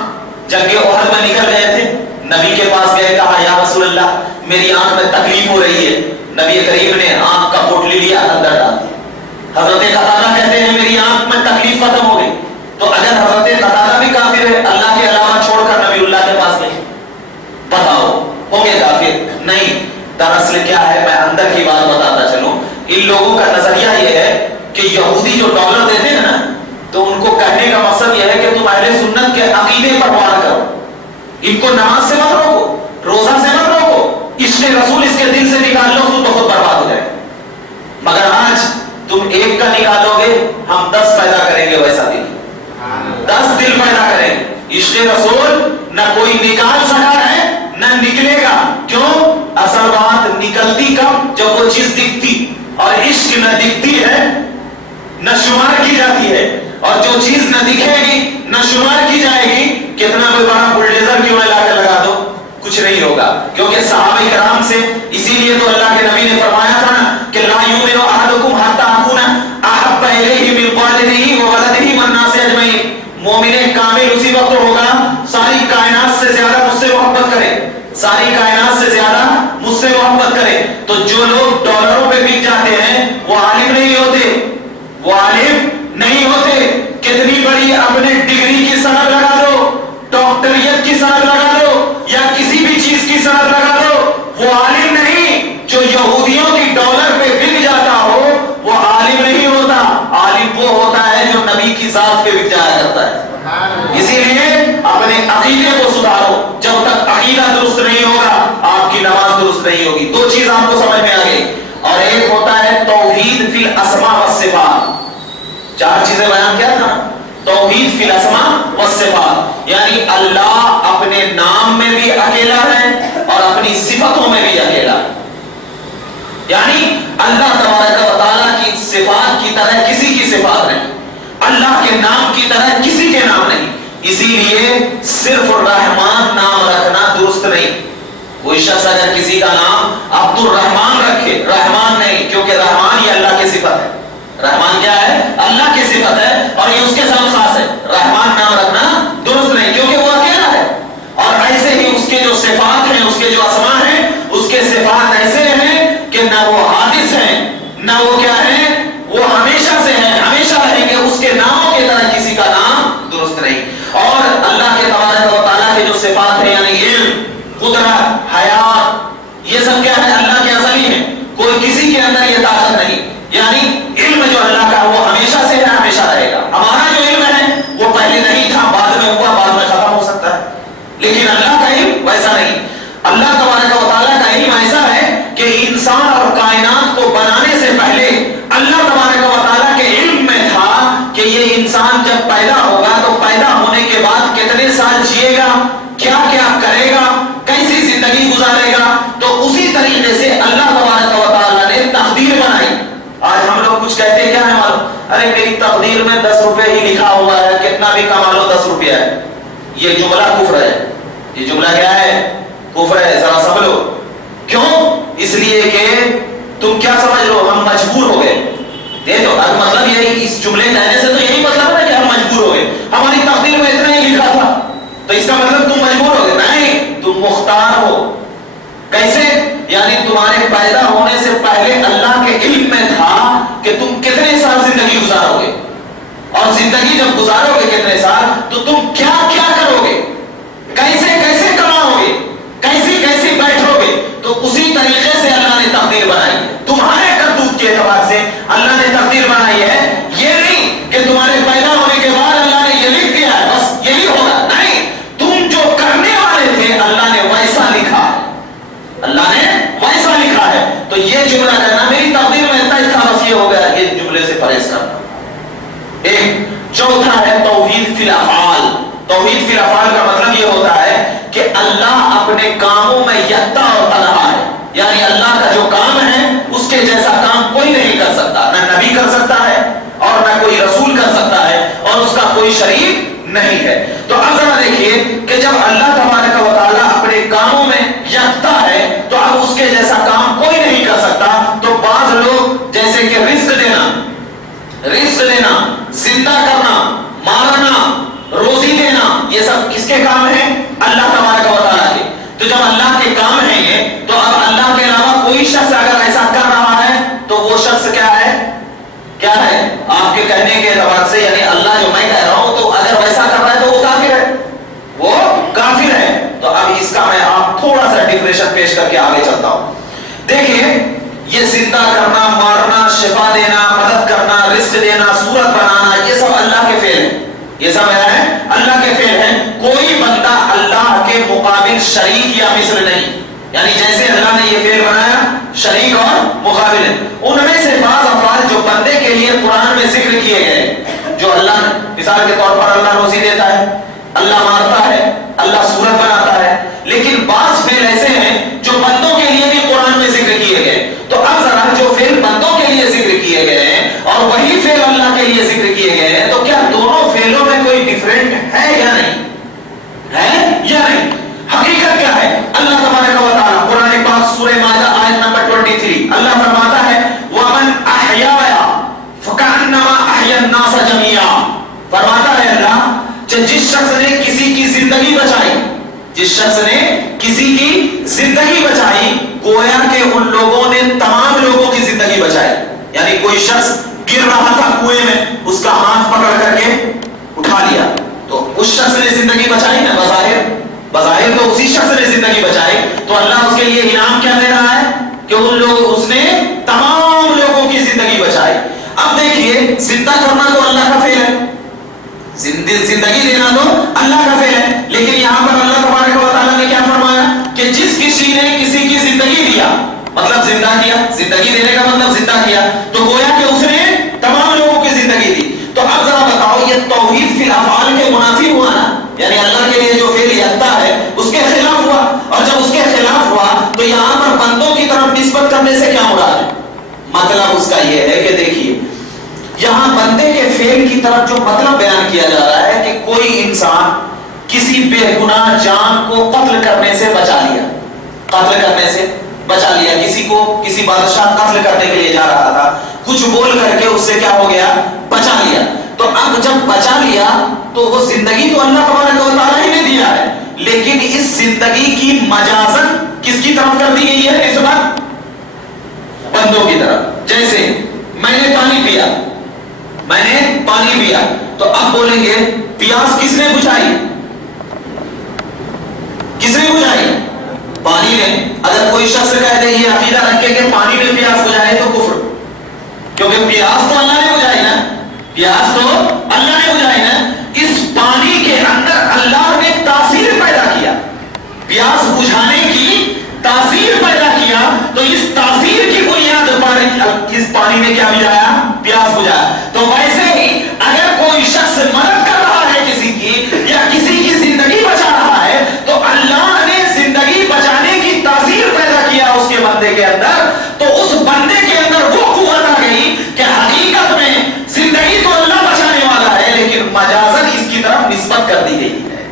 جنگ احد میں نکل گئے تھے، نبی کے پاس گئے، کہا یا رسول اللہ میری آنکھ میں تکلیف ہو رہی ہے۔ نبی کریم نے آنکھ کا پوٹلی لیا، اندر ڈال دیا۔ حضرت قتادہ کہتے ہیں میری آنکھ میں تکلیف ختم ہو گئی۔ تو اگر حضرت قتادہ بھی کافر ہے، اللہ کے علاوہ چھوڑ کر نبی اللہ کے پاس گئے، بتاؤ ہوں گے کافر؟ نہیں۔ دراصل کیا ہے، میں اندر کی بات بتاتا چلوں، ان لوگوں کا نظریہ یہ ہے کہ یہودی جو ڈالر دیتے ہیں نا، تو ان کو کہنے کا مقصد یہ ہے کہ تم اہل سنت کے عقیدے پر وار کرو، ان کو نماز سے مت روکو، روزہ سے مت روکو، عشق رسول اس کے دل سے نکال لو تو بہت برباد ہو جائے۔ مگر آج تم ایک کا نکالو گے، ہم 10 پیدا کریں گے، ویسا دل 10 دل پیدا کریں گے۔ عشق رسول نہ کوئی نکال سکا ہے نہ نکلے گا۔ کیوں؟ اصل بات نکلتی کب؟ جب وہ چیز دکھتی، اور عشق نہ دکھتی ہے نہ شمار کی جاتی ہے، اور جو چیز نہ دکھے گی نہ شمار کی جائے گی، کتنا کوئی بڑا بلڈیزر کیوں لا کے لگا دو، کچھ نہیں ہوگا۔ کیونکہ صحابہ کرام سے اسی لیے تو اللہ کے نبی نے فرمایا تھا نا کہ لا یؤمن احدکم حتی اکون احب الیہ من والدہ وولدہ والناس اجمعین، مومن کامل اسی وقت ہوگا ساری کائنات سے زیادہ مجھ سے محبت کرے، ساری کائنات سے زیادہ مجھ سے محبت کرے۔ تو جو لوگ ڈالروں پہ بک جاتے ہیں وہ عالم نہیں ہوتے، وہ عالم نہیں ہوتے۔ کتنی بڑی اپنے ڈگری کی سند لگا دو، ڈاکٹریت کی سند لگا دو، یا کسی بھی چیز کی سند لگا دو، وہ عالم نہیں۔ جو یہودیوں کی ڈالر پہ بک جاتا ہو وہ عالم نہیں ہوتا، عالم وہ ہوتا ہے جو نبی کی ذات پہ بک جایا کرتا ہے۔ اسی لیے اپنے عقیدے کو سدھارو، جب تک عقیدہ درست نہیں ہوگا آپ کی نماز درست نہیں ہوگی۔ 2 چیز آپ کو سمجھ میں آ گئی، اور ایک ہوتا ہے توحید فی الاسماء والصفات۔ 4 چیزیں بیان کیا تھا، توحید فی الاسماء والصفات، یعنی اللہ اپنے نام میں بھی اکیلا ہے اور اپنی صفتوں میں بھی اکیلا ہے، یعنی اللہ تبارک و تعالیٰ کی صفات کی طرح کسی کی صفات نہیں، اللہ کے نام کی طرح کسی کے نام نہیں، اسی لیے صرف رحمان نام رکھنا درست نہیں۔ کوئی شخص اگر کسی کا نام عبد الرحمان رکھے، رحمان نہیں، کیونکہ رحمان یہ اللہ کی صفت ہے، رحمان کیا ہے؟ اللہ کی صفت ہے اور یہ اس کے ساتھ خاص ہے، رحمان نام رکھنا درست نہیں کیونکہ وہ اکیلا ہے۔ اور ایسے ہی اس کے جو صفات ہیں، اس کے جو اسماء ہیں، اس کے صفات ایسے ہیں کہ نہ وہ حادث ہیں نہ وہ کیا ہے، وہ ہمیشہ سے ہیں، ہمیشہ رہیں گے، اس کے ناموں کی طرح کسی کا نام درست نہیں۔ اور اللہ کے تبارک و تعالیٰ کے جو صفات ہیں یعنی علم، قدرت، حیات، یہ سب کیا ہے؟ اللہ کے ازلی ہیں، کوئی کسی کے اندر یہ طاقت نہیں۔ یعنی علم جو اللہ کا وہ ہمیشہ سے ہے، ہمیشہ رہے گا۔ ہمارا جو علم ہے وہ پہلے نہیں تھا، بعد میں ہوا، بعد میں ختم ہو سکتا ہے، لیکن اللہ کا علم ویسا نہیں۔ اللہ تبارک و تعالیٰ کا علم ایسا ہے کہ انسان اور کائنات کو بنانے سے پہلے اللہ تبارک و تعالیٰ کے علم میں تھا کہ یہ انسان جب پیدا ہوگا تو پیدا ہونے کے بعد کتنے سال جیے گا، کیا کیا کرے گا، کیسی زندگی گزارے گا۔ تو اسی طریقے سے اللہ تبارک و تعالیٰ نے تقدیر بنائی۔ آج ہم لوگ کچھ کہتے ہیں کیا ہے معلوم؟ ارے میری تقدیر میں 10 روپے ہی لکھا ہوا ہے، کتنا بھی کما لو 10 روپیہ ہے۔ یہ جملہ کفر ہے، یہ جملہ کیا ہے؟ کفر ہے، ذرا سمجھ لو۔ کیوں؟ اس لیے کہ تم کیا سمجھ لو ہم مجبور ہو گئے۔ دیکھو اب مطلب یہی، اس جملے کہنے سے تو یہی مطلب ہے کہ ہم مجبور ہو گئے، ہماری تقدیر میں اتنا ہی لکھا تھا تو اس کا مطلب تم مجبور ہو گئے؟ نہیں، تم مختار ہو۔ کیسے؟ یعنی تمہارے پیدا ہونے سے پہلے اللہ کے علم میں تھا کہ تم کتنے سال زندگی گزارو گے، اور زندگی جب گزارو گے کتنے سال تو تم کیا کیا کرو گے، کیسے کیسے کماؤ گے، کیسی کیسی بیٹھو گے۔ تو اسی طریقے سے اللہ نے تقدیر بنائی، تمہارے کرتوت کے اعتبار سے اللہ نے تقدیر بنائی ہے۔ یہ نہیں کہ تمہارے پیدا ہونے کے بعد اللہ نے یہ لکھ دیا ہے بس یہی ہوگا، نہیں، تم جو کرنے والے تھے اللہ نے ویسا لکھا ہے، اللہ نے ویسا لکھا ہے۔ تو یہ جملہ کرنا میری تقدیر میں اتنا تھا بس یہ ہو گیا، یہ جملے سے پرہیز کرنا۔ ایک چوتھا ہے توحید فی الافعال۔ توحید فی الافعال کا مطلب یہ ہوتا ہے کہ اللہ اپنے کاموں میں یکتا اور تنہا ہے، یعنی اللہ کا جو کام ہے اس کے جیسا کام کوئی نہیں کر سکتا، نہ نبی کر سکتا ہے اور نہ کوئی رسول کر سکتا ہے، اور اس کا کوئی شریک نہیں ہے۔ تو اب ذرا دیکھیے کہ جب اللہ تبارک و تعالیٰ اپنے کاموں میں یکتا ہے تو اب اس کے جیسا کام کوئی نہیں کر سکتا۔ تو بعض لوگ جیسے کہ رزق دینا، زندہ کرنا، مارنا، روزی دینا، یہ سب کس کے کام ہیں؟ اللہ تبارک و تعالیٰ کے۔ تو جب اللہ کے کام ہیں یہ، تو اب اللہ کے علاوہ کوئی شخص اگر ایسا کر رہا ہے تو وہ شخص کیا ہے؟ کیا ہے؟ آپ کے کہنے کے اعتبار سے یعنی اللہ جو میں کہہ رہا ہوں تو اگر ویسا کر رہا ہے تو وہ کافر ہے، وہ کافر ہے۔ تو اب اس کا میں آپ تھوڑا سا ڈیفینیشن پیش کر کے آگے چلتا ہوں۔ دیکھیے یہ زندہ کرنا، مارنا، شفا دینا، مدد کرنا، رزق دینا، صورت بنانا، یہ سب اللہ کے فعل ہیں، یہ سب ہے اللہ کے فعل ہیں۔ کوئی بندہ اللہ کے مقابل شریک یا مثل نہیں، یعنی جیسے اللہ نے یہ فعل بنایا شریک اور مقابل ہے۔ ان میں سے بعض افعال جو بندے کے لیے قرآن میں ذکر کیے گئے، جو اللہ مثال کے طور پر اللہ روزی دیتا ہے، اللہ مارتا ہے، اللہ صورت بناتا ہے، لیکن بعض فعل ایسے ہیں جو بندوں کے لیے بھی قرآن میں ذکر کیے گئے۔ تو اب ذرا جو فعل بندوں کے لیے ذکر کیے گئے ہیں اور وہی فعل اللہ کے لیے ذکر کیے گئے ہیں، تو کیا دونوں فعلوں میں کوئی ڈفرینٹ ہے یا نہیں؟ ہے یا نہیں؟ حقیقت کیا ہے؟ اللہ تبارک و تعالیٰ قرآن پاک سورہ مائدہ آیت نمبر 23 اللہ فرماتا ہے وَمَنْ أَحْيَاهَا فَكَأَنَّمَا أَحْيَا النَّاسَ جَمِيعًا۔ فرماتا ہے اللہ کہ جس شخص نے کسی کی زندگی بچائی، جس شخص نے کسی کی زندگی بچائی گویا کہ ان لوگوں نے تمام لوگوں کی زندگی بچائی۔ یعنی کوئی شخص گر رہا تھا کنویں میں، اس کا ہاتھ پکڑ کر کے اٹھا لیا تو اس شخص نے زندگی بچائی نا، بظاہر تو اسی شخص نے زندگی بچائی۔ تو اللہ اس کے لیے انعام کیا دے رہا ہے کہ اس نے تمام لوگوں کی زندگی بچائی۔ اب دیکھیے زندہ کرنا تو اللہ کا فعل ہے، زندگی دینا تو اللہ کا فعل ہے، لیکن یہاں پر اللہ تبارک و تعالیٰ نے کیا فرمایا کہ جس کسی نے کسی کی زندگی دیا مطلب زندہ کیا، زندگی دینے کا مطلب زندہ کیا، تو گویا کہ اس نے تمام لوگوں کی زندگی دی۔ تو اب ذرا بتاؤ یہ توحید فی الافعال کے منافی ہوا نا، یعنی اللہ کے لیے جو فعل یکتا ہے اس کے خلاف ہوا، اور جب اس کے خلاف ہوا تو یہاں پر بندوں کی طرف نسبت کرنے سے کیا مراد ہے؟ مطلب اس کا یہ ہے کہ دیکھیے یہاں بندے کے فعل کی طرف جو مطلب بیان کیا جا رہا ہے کہ کوئی انسان کسی بے گناہ جان کو قتل کرنے سے بچا لیا، قتل کرنے سے بچا لیا، کسی کو کسی بادشاہ قتل کرنے کے لیے جا رہا تھا، کچھ بول کر کے اس سے کیا ہو گیا، بچا لیا. تو اب جب بچا لیا تو وہ زندگی تو اللہ تبارک و تعالیٰ ہی نے دیا ہے، لیکن اس زندگی کی مجازت کس کی طرف کر دی گئی ہے؟ نسبت بندوں کی طرف. جیسے میں نے پانی پیا، میں نے پانی پیا، تو اب بولیں گے پیاس کس نے بجھائی؟ کس نے بجھائی؟ پانی نے. اگر کوئی شخص کہہ دے یہ عقیدہ رکھے کہ پانی نے پیاس بجھائے تو کفر، کیونکہ پیاس تو اللہ نے بجھائی نا، پیاس تو اللہ نے بجھائی نا. اس پانی کے اندر اللہ نے تاثیر پیدا کیا، پیاس بجھانے کی تاثیر پیدا کیا، تو اس تاثیر کی بنیاد پر اس پانی نے کیا بجھایا؟ پیاس بجھایا. تو ویسے ہی اگر کوئی شخص مدد کر رہا ہے کسی کی یا کسی کی زندگی بچا رہا ہے تو اللہ نے زندگی بچانے کی تاثیر پیدا کیا اس کے بندے کے اندر، تو اس بندے کے اندر وہ قوت آ گئی کہ حقیقت میں زندگی تو اللہ بچانے والا ہے لیکن مجازن اس کی طرف نسبت کر دی گئی ہے.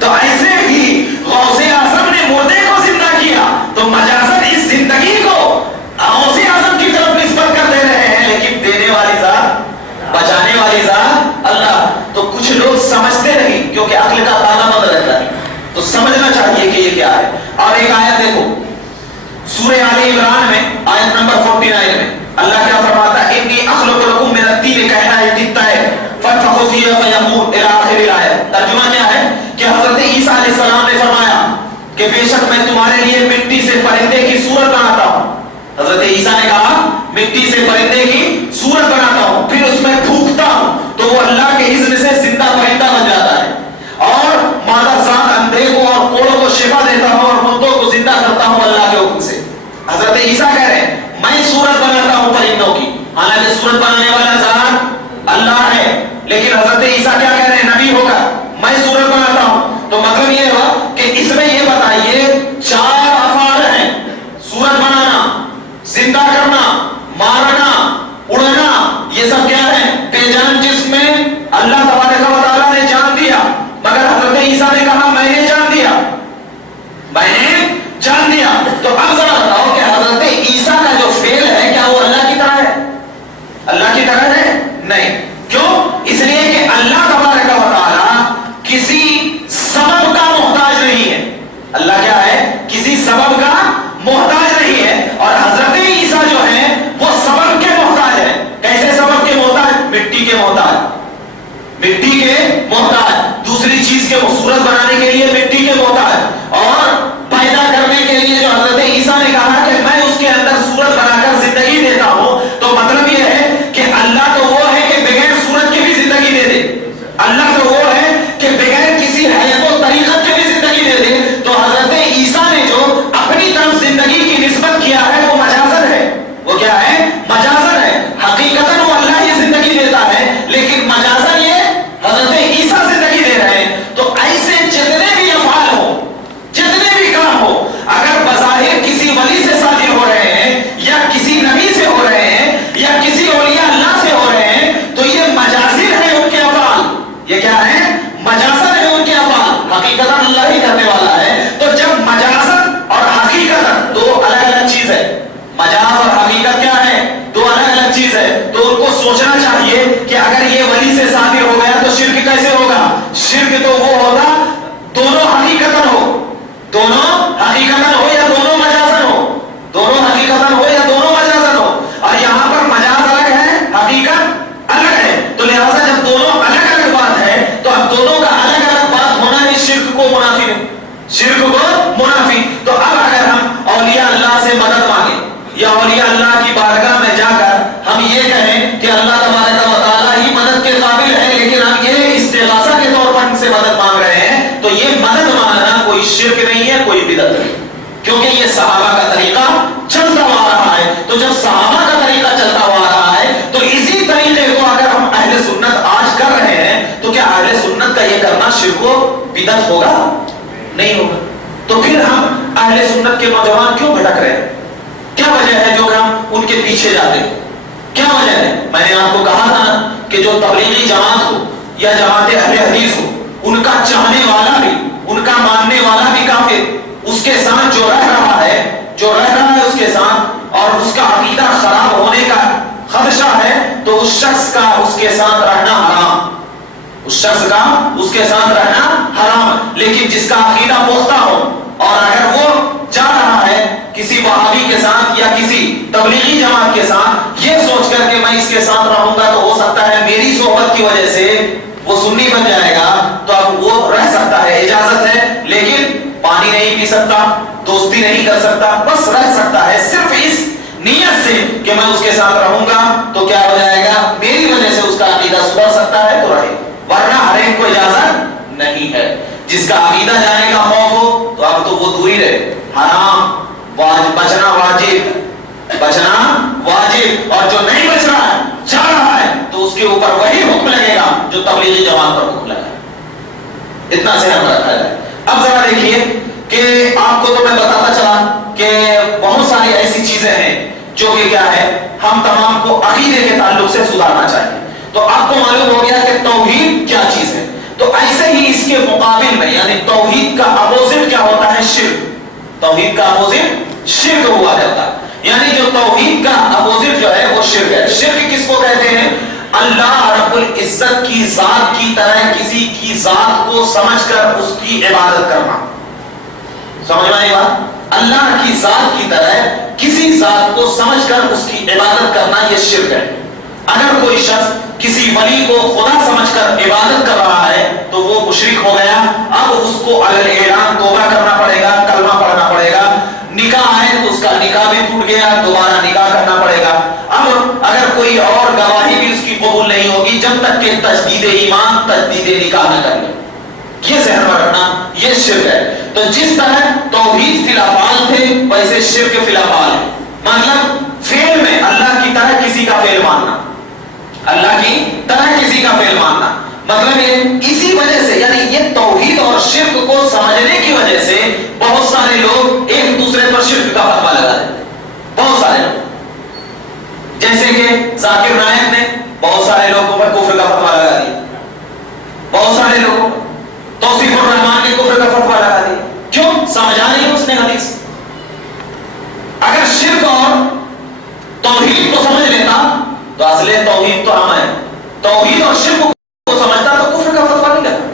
تو ایسے ہی غوث اعظم نے مردے کو زندہ کیا تو مجازن اس زندگی کو غوث اعظم کی طرف نسبت کر دے رہے ہیں، لیکن دینے والی ذات، بچانے والی ذات اللہ. تو کچھ لوگ سمجھتے نہیں کیونکہ عقل کا تالا بند رہتا ہے، تو سمجھنا چاہیے کہ یہ کیا ہے. اور ایک آیت دیکھو سورہ آل عمران میں آیت نمبر 49 میں اللہ کیا فرماتا ہے؟ انی اخلق لکم من الطین کہنایۃ الطیر فانفخوا فیہ فیکون الی آخر الآیت. ترجمہ کیا ہے کہ حضرت عیسیٰ علیہ السلام نے فرمایا کہ بے شک میں تمہارے لیے مٹی سے پرندے کی صورت بناتا ہوں. حضرت عیسیٰ نے کہا مٹی سے پرندے کی صورت بناتا ہوں، پھر اس میں پھونکتا ہوں تو وہ اللہ کے اذن سے زندہ پرندہ بن جاتا ہے، اور مادر ذات اندھے کو اور کوڑوں کو شفا دیتا ہوں اور مردوں کو زندہ کرتا ہوں اللہ کے حکم سے. حضرت عیسیٰ کہہ رہے ہیں میں صورت بناتا ہوں پرندوں کی، حالانکہ صورت بنانے والا ذات اللہ ہے، لیکن حضرت عیسیٰ کیا کہہ رہے ہیں؟ نبی ہو کر میں صورت بناتا ہوں. تو مطلب یہ ہوا کہ اس میں یہ بتائیے 4 افعال ہیں: صورت بنانا، زندہ کرنا، مارنا، اڑنا. یہ سب کیا ہے؟ بے جان جسم میں اللہ تبارک و تعالیٰ نے جان دیا، مگر حضرت عیسیٰ نے کہا میں نے جان دیا، میں نے جان دیا. تو اب ذرا بتاؤ کہ حضرت عیسیٰ کا جو فعل ہے کیا وہ اللہ کی طرح ہے؟ اللہ کی طرح ہے؟ نہیں. کیوں؟ اس لیے کہ اللہ تبارک و تعالیٰ کسی سبب کا محتاج نہیں ہے. اللہ کیا ہے؟ کسی سبب کا محتاج نہیں ہے. اور حضرت عیسیٰ جو ہیں وہ سبب کے محتاج ہیں. کیسے سبب کے محتاج؟ مٹی کے محتاج، مٹی کے محتاج. دوسری چیز کے صورت بنانے کے لیے مٹی کے محتاج، اور پیدا کرنے کے لیے جو حضرت عیسیٰ نے کہا کہ میں اس کے اندر صورت بنا کر زندگی دیتا ہوں، تو مطلب یہ ہے کہ اللہ تو وہ ہے کہ بغیر صورت کے بھی زندگی دے دے. اللہ تو وہ ہے کہ بغیر کسی حیت و طریقت کے بھی زندگی دے دے. تو حضرت عیسیٰ نے جو اپنی طرف زندگی کی نسبت کیا ہے وہ مجازن ہے. وہ کیا ہے؟ مجازن ہے. حقیقتاً وہ اللہ یہ زندگی دیتا ہے، لیکن مجازن یہ حضرت عیسیٰ زندگی دے رہے ہیں. تو ایسے جتنے بھی افعال ہو، جتنے بھی کام ہو، اگر بظاہر کسی ولی سے صادر ہو رہے ہیں یا کسی نبی سے ہو رہے ہیں یا کسی اولیاء اللہ سے ہو رہے ہیں تو یہ مجازن ہے ان کے افعال. یہ کیا ہے؟ مجازن ہے ان کے افعال. حقیقتاً اللہ ہی کرنے والا ہے. تو جب مجازن اور حقیقت دو الگ الگ چیز ہے، مجاز اور حقیقت کیا ہے؟ دو الگ الگ چیز ہے. تو ان کو سوچنا چاہیے کہ اگر یہ ولی سے صادر ہو گیا تو شرک کیسے ہوگا؟ شرک تو وہ ہوگا دونوں حقیقتاً ہو، دونوں حقیقتاً ہو یا دونوں مجازن ہو، دونوں حقیقتاً ہو یا دونوں مجازن ہو. اور یہاں پر مجاز الگ ہے، حقیقت الگ ہے. تو لہٰذا جب دونوں الگ الگ بات ہے تو اب دونوں کا الگ الگ بات ہونا ہی شرک کو منافی ہے، شرک کو منافی. تو اب اگر ہم اولیاء اللہ سے مدد مانگیں یا اولیاء اللہ کی بارگاہ میں جا کر ہم یہ کہیں کہ اللہ تبارک و تعالیٰ ہی مدد کے قابل ہے، لیکن ہم یہ استغاثہ کے طور پر ان سے مدد مانگ رہے ہیں، تو یہ مدد مانگنا کوئی شرک نہیں ہے، کوئی بدعت نہیں، کیونکہ یہ صحابہ کا طریقہ چلتا ہوا آ رہا ہے. تو جب صحابہ کا طریقہ چلتا ہوا آ رہا ہے تو اسی طریقے کو اگر ہم اہل سنت آج کر رہے ہیں تو کیا اہل سنت کا یہ کرنا شرک و بدعت ہوگا؟ نہیں ہوگا. تو پھر ہم اہل سنت کے نوجوان کیوں بھٹک رہے ہیں؟ کیا وجہ ہے جو ہم ان کے پیچھے جاتے ہیں. کیا وجہ ہے؟ میں نے آپ کو کہا تھا نا کہ جو تبلیغی جماعت ہو یا جماعت اہل حدیث ہو، ان کا چاہنے والا بھی، ان کا ماننے والا بھی کافر، اس کے ساتھ جو رہ رہا ہے اس کے ساتھ، اور اس کا عقیدہ خراب ہونے کا خدشہ ہے، تو اس شخص کا اس کے ساتھ رہنا حرام، اس شخص کا اس کے ساتھ رہنا حرام. لیکن جس کا عقیدہ پختہ ہو، اور اگر وہ جا رہا ہے کسی وہابی کے ساتھ یا کسی تبلیغی جماعت کے ساتھ یہ سوچ کر کہ میں اس کے ساتھ رہوں گا تو ہو سکتا ہے میری صحبت کی وجہ سے وہ سنی بن جائے گا، تو اب وہ رہ سکتا ہے، اجازت ہے، لیکن پانی نہیں پی سکتا، دوستی نہیں کر سکتا، بس رہ سکتا ہے صرف اس نیت سے کہ میں اس کے ساتھ رہوں گا تو کیا ہو جائے گا، میری وجہ سے اس کا عقیدہ سدھر سکتا ہے تو رہے، ورنہ ہر ایک کو اجازت نہیں ہے. جس کا عقیدہ جانے کا خوف ہو تو اب تو وہ دور ہی رہے. حرام بچنا واجب، اور جو نہیں بچ رہا ہے جا رہا ہے تو اس کے اوپر وہی حکم لگے گا جو تبلیغی جماعت پر حکم لگا. اتنا ذہن میں رکھا جائے. اب ذرا دیکھیے کہ آپ کو تو میں بتاتا چلا کہ بہت ساری ایسی چیزیں ہیں جو کہ کیا ہے ہم تمام کو عقیدے کے تعلق سے سدھارنا چاہیے. تو آپ کو معلوم ہو گیا کہ توحید کیا چیز ہے. تو ایسے ہی اس کے مقابل میں یعنی توحید کا اپوزٹ کیا ہوتا ہے؟ شرک. توحید کا اپوزٹ شرک ہوا جاتا ہے. یعنی جو توحید کا اپوزٹ جو ہے وہ شرک ہے. شرک کس کو کہتے ہیں؟ اللہ رب العزت کی ذات کی طرح کسی کی ذات کو سمجھ کر اس کی عبادت کرنا. سمجھ میں آئی بات؟ اللہ کی ذات کی طرح کسی ذات کو سمجھ کر اس کی عبادت کرنا یہ شرک ہے. اگر کوئی شخص کسی ولی کو خدا سمجھ کر عبادت کر رہا ہے تو وہ مشرک ہو گیا. اب اس کو اگر اعلان توبہ کرنا پڑے گا، کلمہ پڑھنا پڑے گا. نکاح ہے تو اس کا نکاح بھی ٹوٹ گیا، دوبارہ نکاح کرنا پڑے گا. اب اگر کوئی اور گواہی بھی اس کی قبول نہیں ہوگی جب تک کہ تجدید ایمان، تجدید نکاح نہ کر لے. یہ ذہن میں رکھنا، یہ شرک ہے. تو جس طرح توحید فی الافعال تھے ویسے شرک فی الافعال ہے. مطلب فعل میں اللہ کی طرح کسی کا فعل ماننا، اللہ کی طرح کسی کا فعل ماننا. مطلب یہ اسی وجہ سے یعنی یہ توحید اور شرک کو سمجھنے کی وجہ سے بہت سارے لوگ ایک دوسرے پر شرک کا فتویٰ لگا دیتے ہیں. بہت سارے لوگ جیسے کہ ذاکر نائک نے بہت سارے لوگوں پر کفر کا فتویٰ لگا دیا. بہت سارے لوگوں توصیف الرحمان نے کفر کا فتویٰ لگا دیا. کیوں؟ سمجھا نہیں اس نے حدیث. اگر شرک اور توحید کو سمجھ لیتا تو اصل توحید تو ہم ہے. توحید اور شرک کو سمجھتا تو کفر کا فتویٰ نہیں لگا.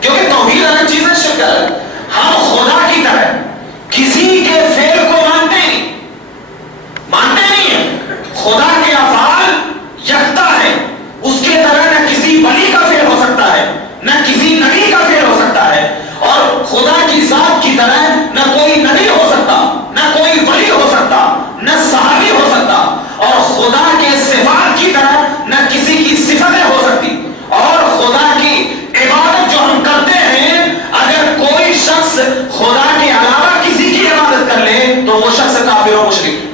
کیونکہ توحید الگ چیز ہے، شرک الگ. ہم خدا کی طرح کسی کے فعل کو مانتے نہیں ہیں. خدا کے افعال یکتا ہے. اس کے طرح نہ کسی ولی کا فعل ہو سکتا ہے، نہ کسی نبی کا فعل ہو سکتا ہے. اور خدا کی ذات کی طرح نہ کوئی نبی ہو سکتا، نہ کوئی ولی ہو سکتا، نہ صحابی ہو سکتا. اور خدا کے صفات کی طرح نہ کسی کی صفتیں ہو سکتی. اور خدا کی عبادت جو ہم کرتے ہیں اگر کوئی شخص خدا کے علاوہ کسی کی عبادت کر لے تو وہ شخص کافر و مشرک ہے.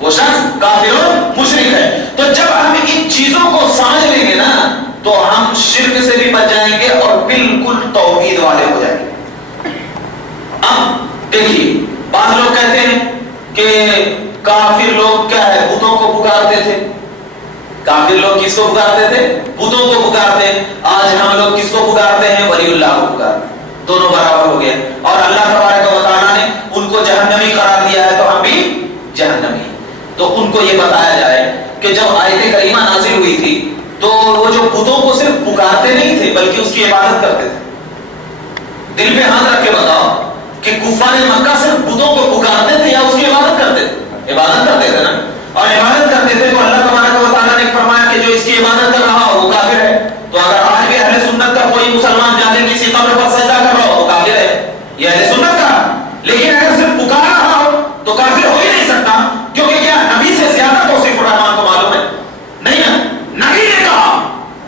وہ شخص کافر و مشرک ہے. تو جب ہم ان چیزوں کو سمجھ لیں گے نا تو ہم شرک سے بھی بچ جائیں گے اور بالکل توحید والے ہو جائیں گے. اب دیکھیے بعض لوگ کہتے ہیں کہ کافر لوگ کیا ہے بتوں کو پکارتے تھے. کافر لوگ کس کو پکارتے تھے؟ بتوں کو پکارتے. آج ہم لوگ کس کو پکارتے ہیں؟ ولی اللہ کو پکارتے. دونوں برابر ہو گئے. اور اللہ تبارک و تعالیٰ نے ان کو جہنمی قرار دیا ہے تو ہم بھی جہنمی. تو ان کو یہ بتایا جائے کہ جب آیت کریمہ نازل ہوئی تھی تو وہ جو بتوں کو صرف پکارتے نہیں تھے بلکہ اس کی عبادت کرتے تھے. دل پہ ہاتھ رکھ کے بتاؤ کہ کفار مکہ صرف بتوں کو پکارتے تھے یا اس کی عبادت کرتے تھے؟ عبادت کرتے تھے نا. اور عبادت کرتے تھے تو اللہ تبارک و تعالیٰ نے فرمایا کہ جو اس کی عبادت کر رہا ہو وہ کافر ہے. تو اگر آج بھی اہل سنت کا کوئی مسلمان جا کے کسی قبر پر سجدہ کر رہا ہو تو کافر ہے. یہ اہل سنت کا. لیکن اگر صرف پکار رہا ہو تو کافر ہو ہی نہیں سکتا. کیونکہ کیا نبی سے زیادہ توصیف الرحمان کو معلوم ہے؟ نہیں ہے. نبی نے کہا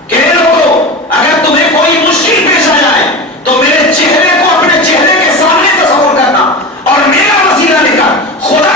کہ اے لوگوں اگر تمہیں کوئی مشکل پیش آ جائے تو میرے چہرے کو اپنے چہرے کے سامنے تصور کرنا اور میرا وسیلہ لے کر خدا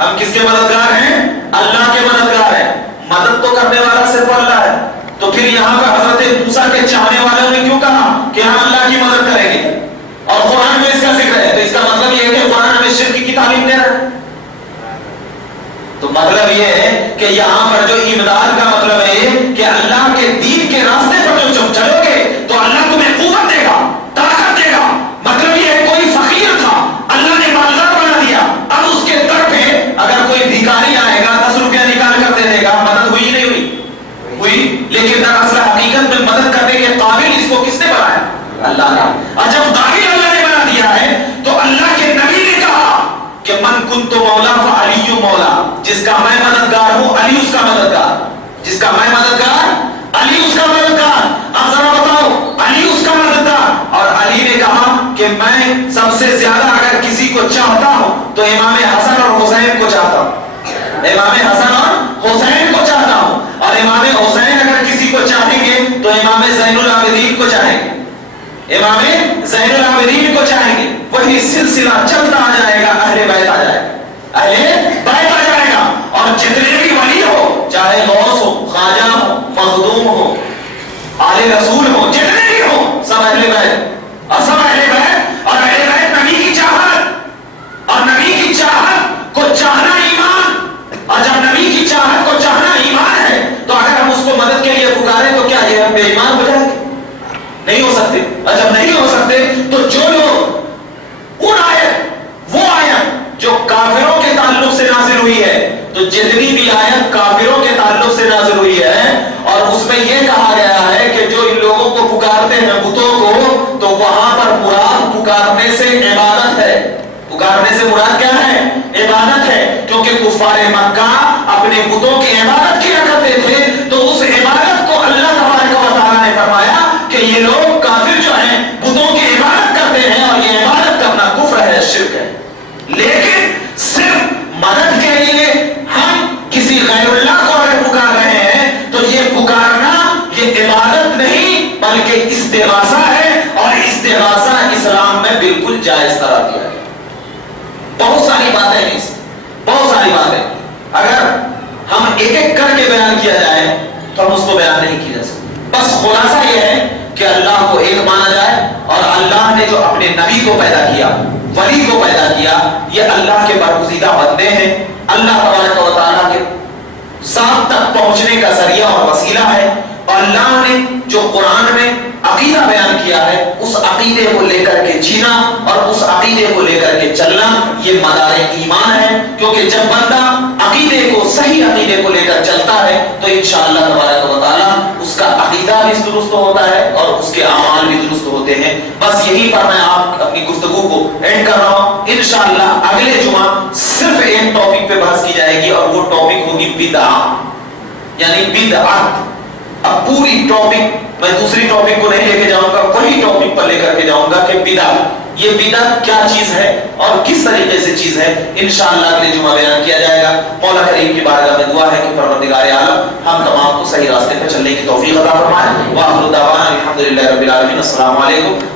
ہم کس کے مددگار ہیں؟ اللہ کے مددگار ہیں. مدد تو کرنے والا صرف اللہ ہے. تو پھر یہاں پر حضرت موسیٰ کے چاہنے والوں نے کیوں کہا کہ ہم اللہ کی مدد کریں گے؟ اور قرآن میں اس کا ذکر ہے. تو اس کا مطلب یہ ہے کہ قرآن ہمیں شرک کی تعلیم دے رہا ہے. تو مطلب یہ ہے کہ یہاں پر جو امداد کا مطلب ہے کہ اللہ کے دین کے راستے پر جو چلو گے تو اللہ تمہیں قوت دے گا، طاقت دے گا. مطلب یہ ہے کوئی فقیر تھا، اللہ نے مالدار بنا دیا. اب اس کے در پہ اگر کوئی بھکاری آئے گا 10 روپیہ نکال کر دے دے گا. مدد ہوئی نہیں ہوئی؟ ہوئی. لیکن دراصل حقیقت میں مدد کرنے کے قابل اس کو کس نے بنایا؟ اللہ نے. اور جب قابل اللہ نے بنا دیا ہے تو اللہ کے نبی نے کہا کہ من کنت مولا فعلی مولا. جس کا میں مددگار ہوں علی اس کا مددگار. جس کا میں مددگار علی اس کا مددگار. اب ذرا بتاؤ علی اس کا مددگار. اور علی نے کہا کہ میں سب سے زیادہ اگر کسی کو چاہتا ہوں تو امام حسن اور حسین کو چاہتا ہوں. امام حسن اور حسین کو چاہتا ہوں. اور امام حسین اگر کسی کو چاہیں گے تو امام زین العابدین کو چاہیں گے. امام زین العابدین کو چاہیں گے. وہی سلسلہ چلتا آ جائے گا. اہل بیت آ جائے گا. اہل بیت آ جائے گا. اور جتنے بھی ولی ہو، چاہے غوث ہو، خواجہ ہو، مخدوم ہو، آل رسول ہو، جتنے بھی ہو، سب اہل بیت. اور سب اہل بیت. اور اہل بیت نبی کی چاہت. اور نبی کی چاہت کو چاہنا ایمان. اور جب نبی کی چاہت کو چاہنا ایمان ہے تو اگر ہم اس کو مدد کے لیے پکاریں تو کیا یہ ہم بے ایمان ہو جائیں گے؟ نہیں ہو سکتے. اور جب نہیں ہو سکتے تو جو لوگ ان آیت، وہ آیت جو کافروں کے تعلق سے نازل ہوئی ہے، تو جتنی بھی آیت کافروں کے تعلق سے نازل ہوئی ہے اور اس میں یہ کہا گیا ہے کہ جو ان لوگوں کو پکارتے ہیں بتوں کو، تو وہاں پر مراد پکارنے سے عبادت ہے. پکارنے سے مراد کیا ہے؟ عبادت ہے. کیونکہ کفار مکہ اپنے بتوں کی عبادت کیا کرتے تھے. تو اس عبادت کو اللہ تبارک و تعالیٰ نے فرمایا کہ یہ لوگ کافر جو ہیں بتوں کی عبادت کرتے ہیں اور یہ عبادت کرنا کفر ہے، شرک ہے. لیکن صرف مدد کے لیے ہم کسی غیر اللہ کو اگر پکار رہے ہیں تو یہ پکارنا یہ عبادت نہیں بلکہ استغاثہ ہے. اور استغاثہ اسلام میں بالکل جائز قرار دیا ہے. بہت ساری باتیں ہیں اس بہت ساری باتیں. اگر ہم ایک ایک کر کے بیان کیا جائے تو ہم اس کو بیان نہیں کیا جا سکتے. بس خلاصہ یہ ہے کہ اللہ کو ایک مانا جائے اور اللہ نے جو اپنے نبی کو پیدا کیا، ولی کو پیدا کیا، یہ اللہ کے برگزیدہ بندے ہیں. اللہ تبارک و تعالیٰ کے ساتھ تک پہنچنے کا ذریعہ اور وسیلہ ہے. اور اللہ نے جو قرآن میں عقیدہ بیان کیا ہے اس عقیدے کو لے کر کے جینا اور اس عقیدے کو لے کر کے چلنا یہ مدار ایمان ہے. کیونکہ جب بندہ عقیدے کو، صحیح عقیدے کو لے کر چلتا ہے تو انشاءاللہ تبارک و تعالیٰ اس کا عقیدہ بھی درست ہوتا ہے اور اس کے اعمال بھی درست ہوتے ہیں. بس یہی پر میں آپ اپنی گفتگو کو اینڈ کر رہا ہوں. انشاءاللہ اگلے جمعہ صرف ایک ٹاپک پہ بحث کی جائے گی اور وہ ٹاپک ہوگی بدعت، یعنی بدعت. اب پوری ٹاپک میں دوسری ٹاپک کو نہیں لے کے جاؤں گا، وہی ٹاپک پر لے کر کے جاؤں گا کہ بدعت، یہ بدعت کیا چیز ہے اور کس طریقے سے چیز ہے. انشاءاللہ اگلے جمعہ بیان کیا جائے گا. مولا کریم کی بارگاہ میں دعا ہے کہ پروردگار عالم ہم تمام کو صحیح راستے پر چلنے کی توفیق عطا فرمائے. وآخر دعوانا الحمدللہ رب العالمین. السلام علیکم.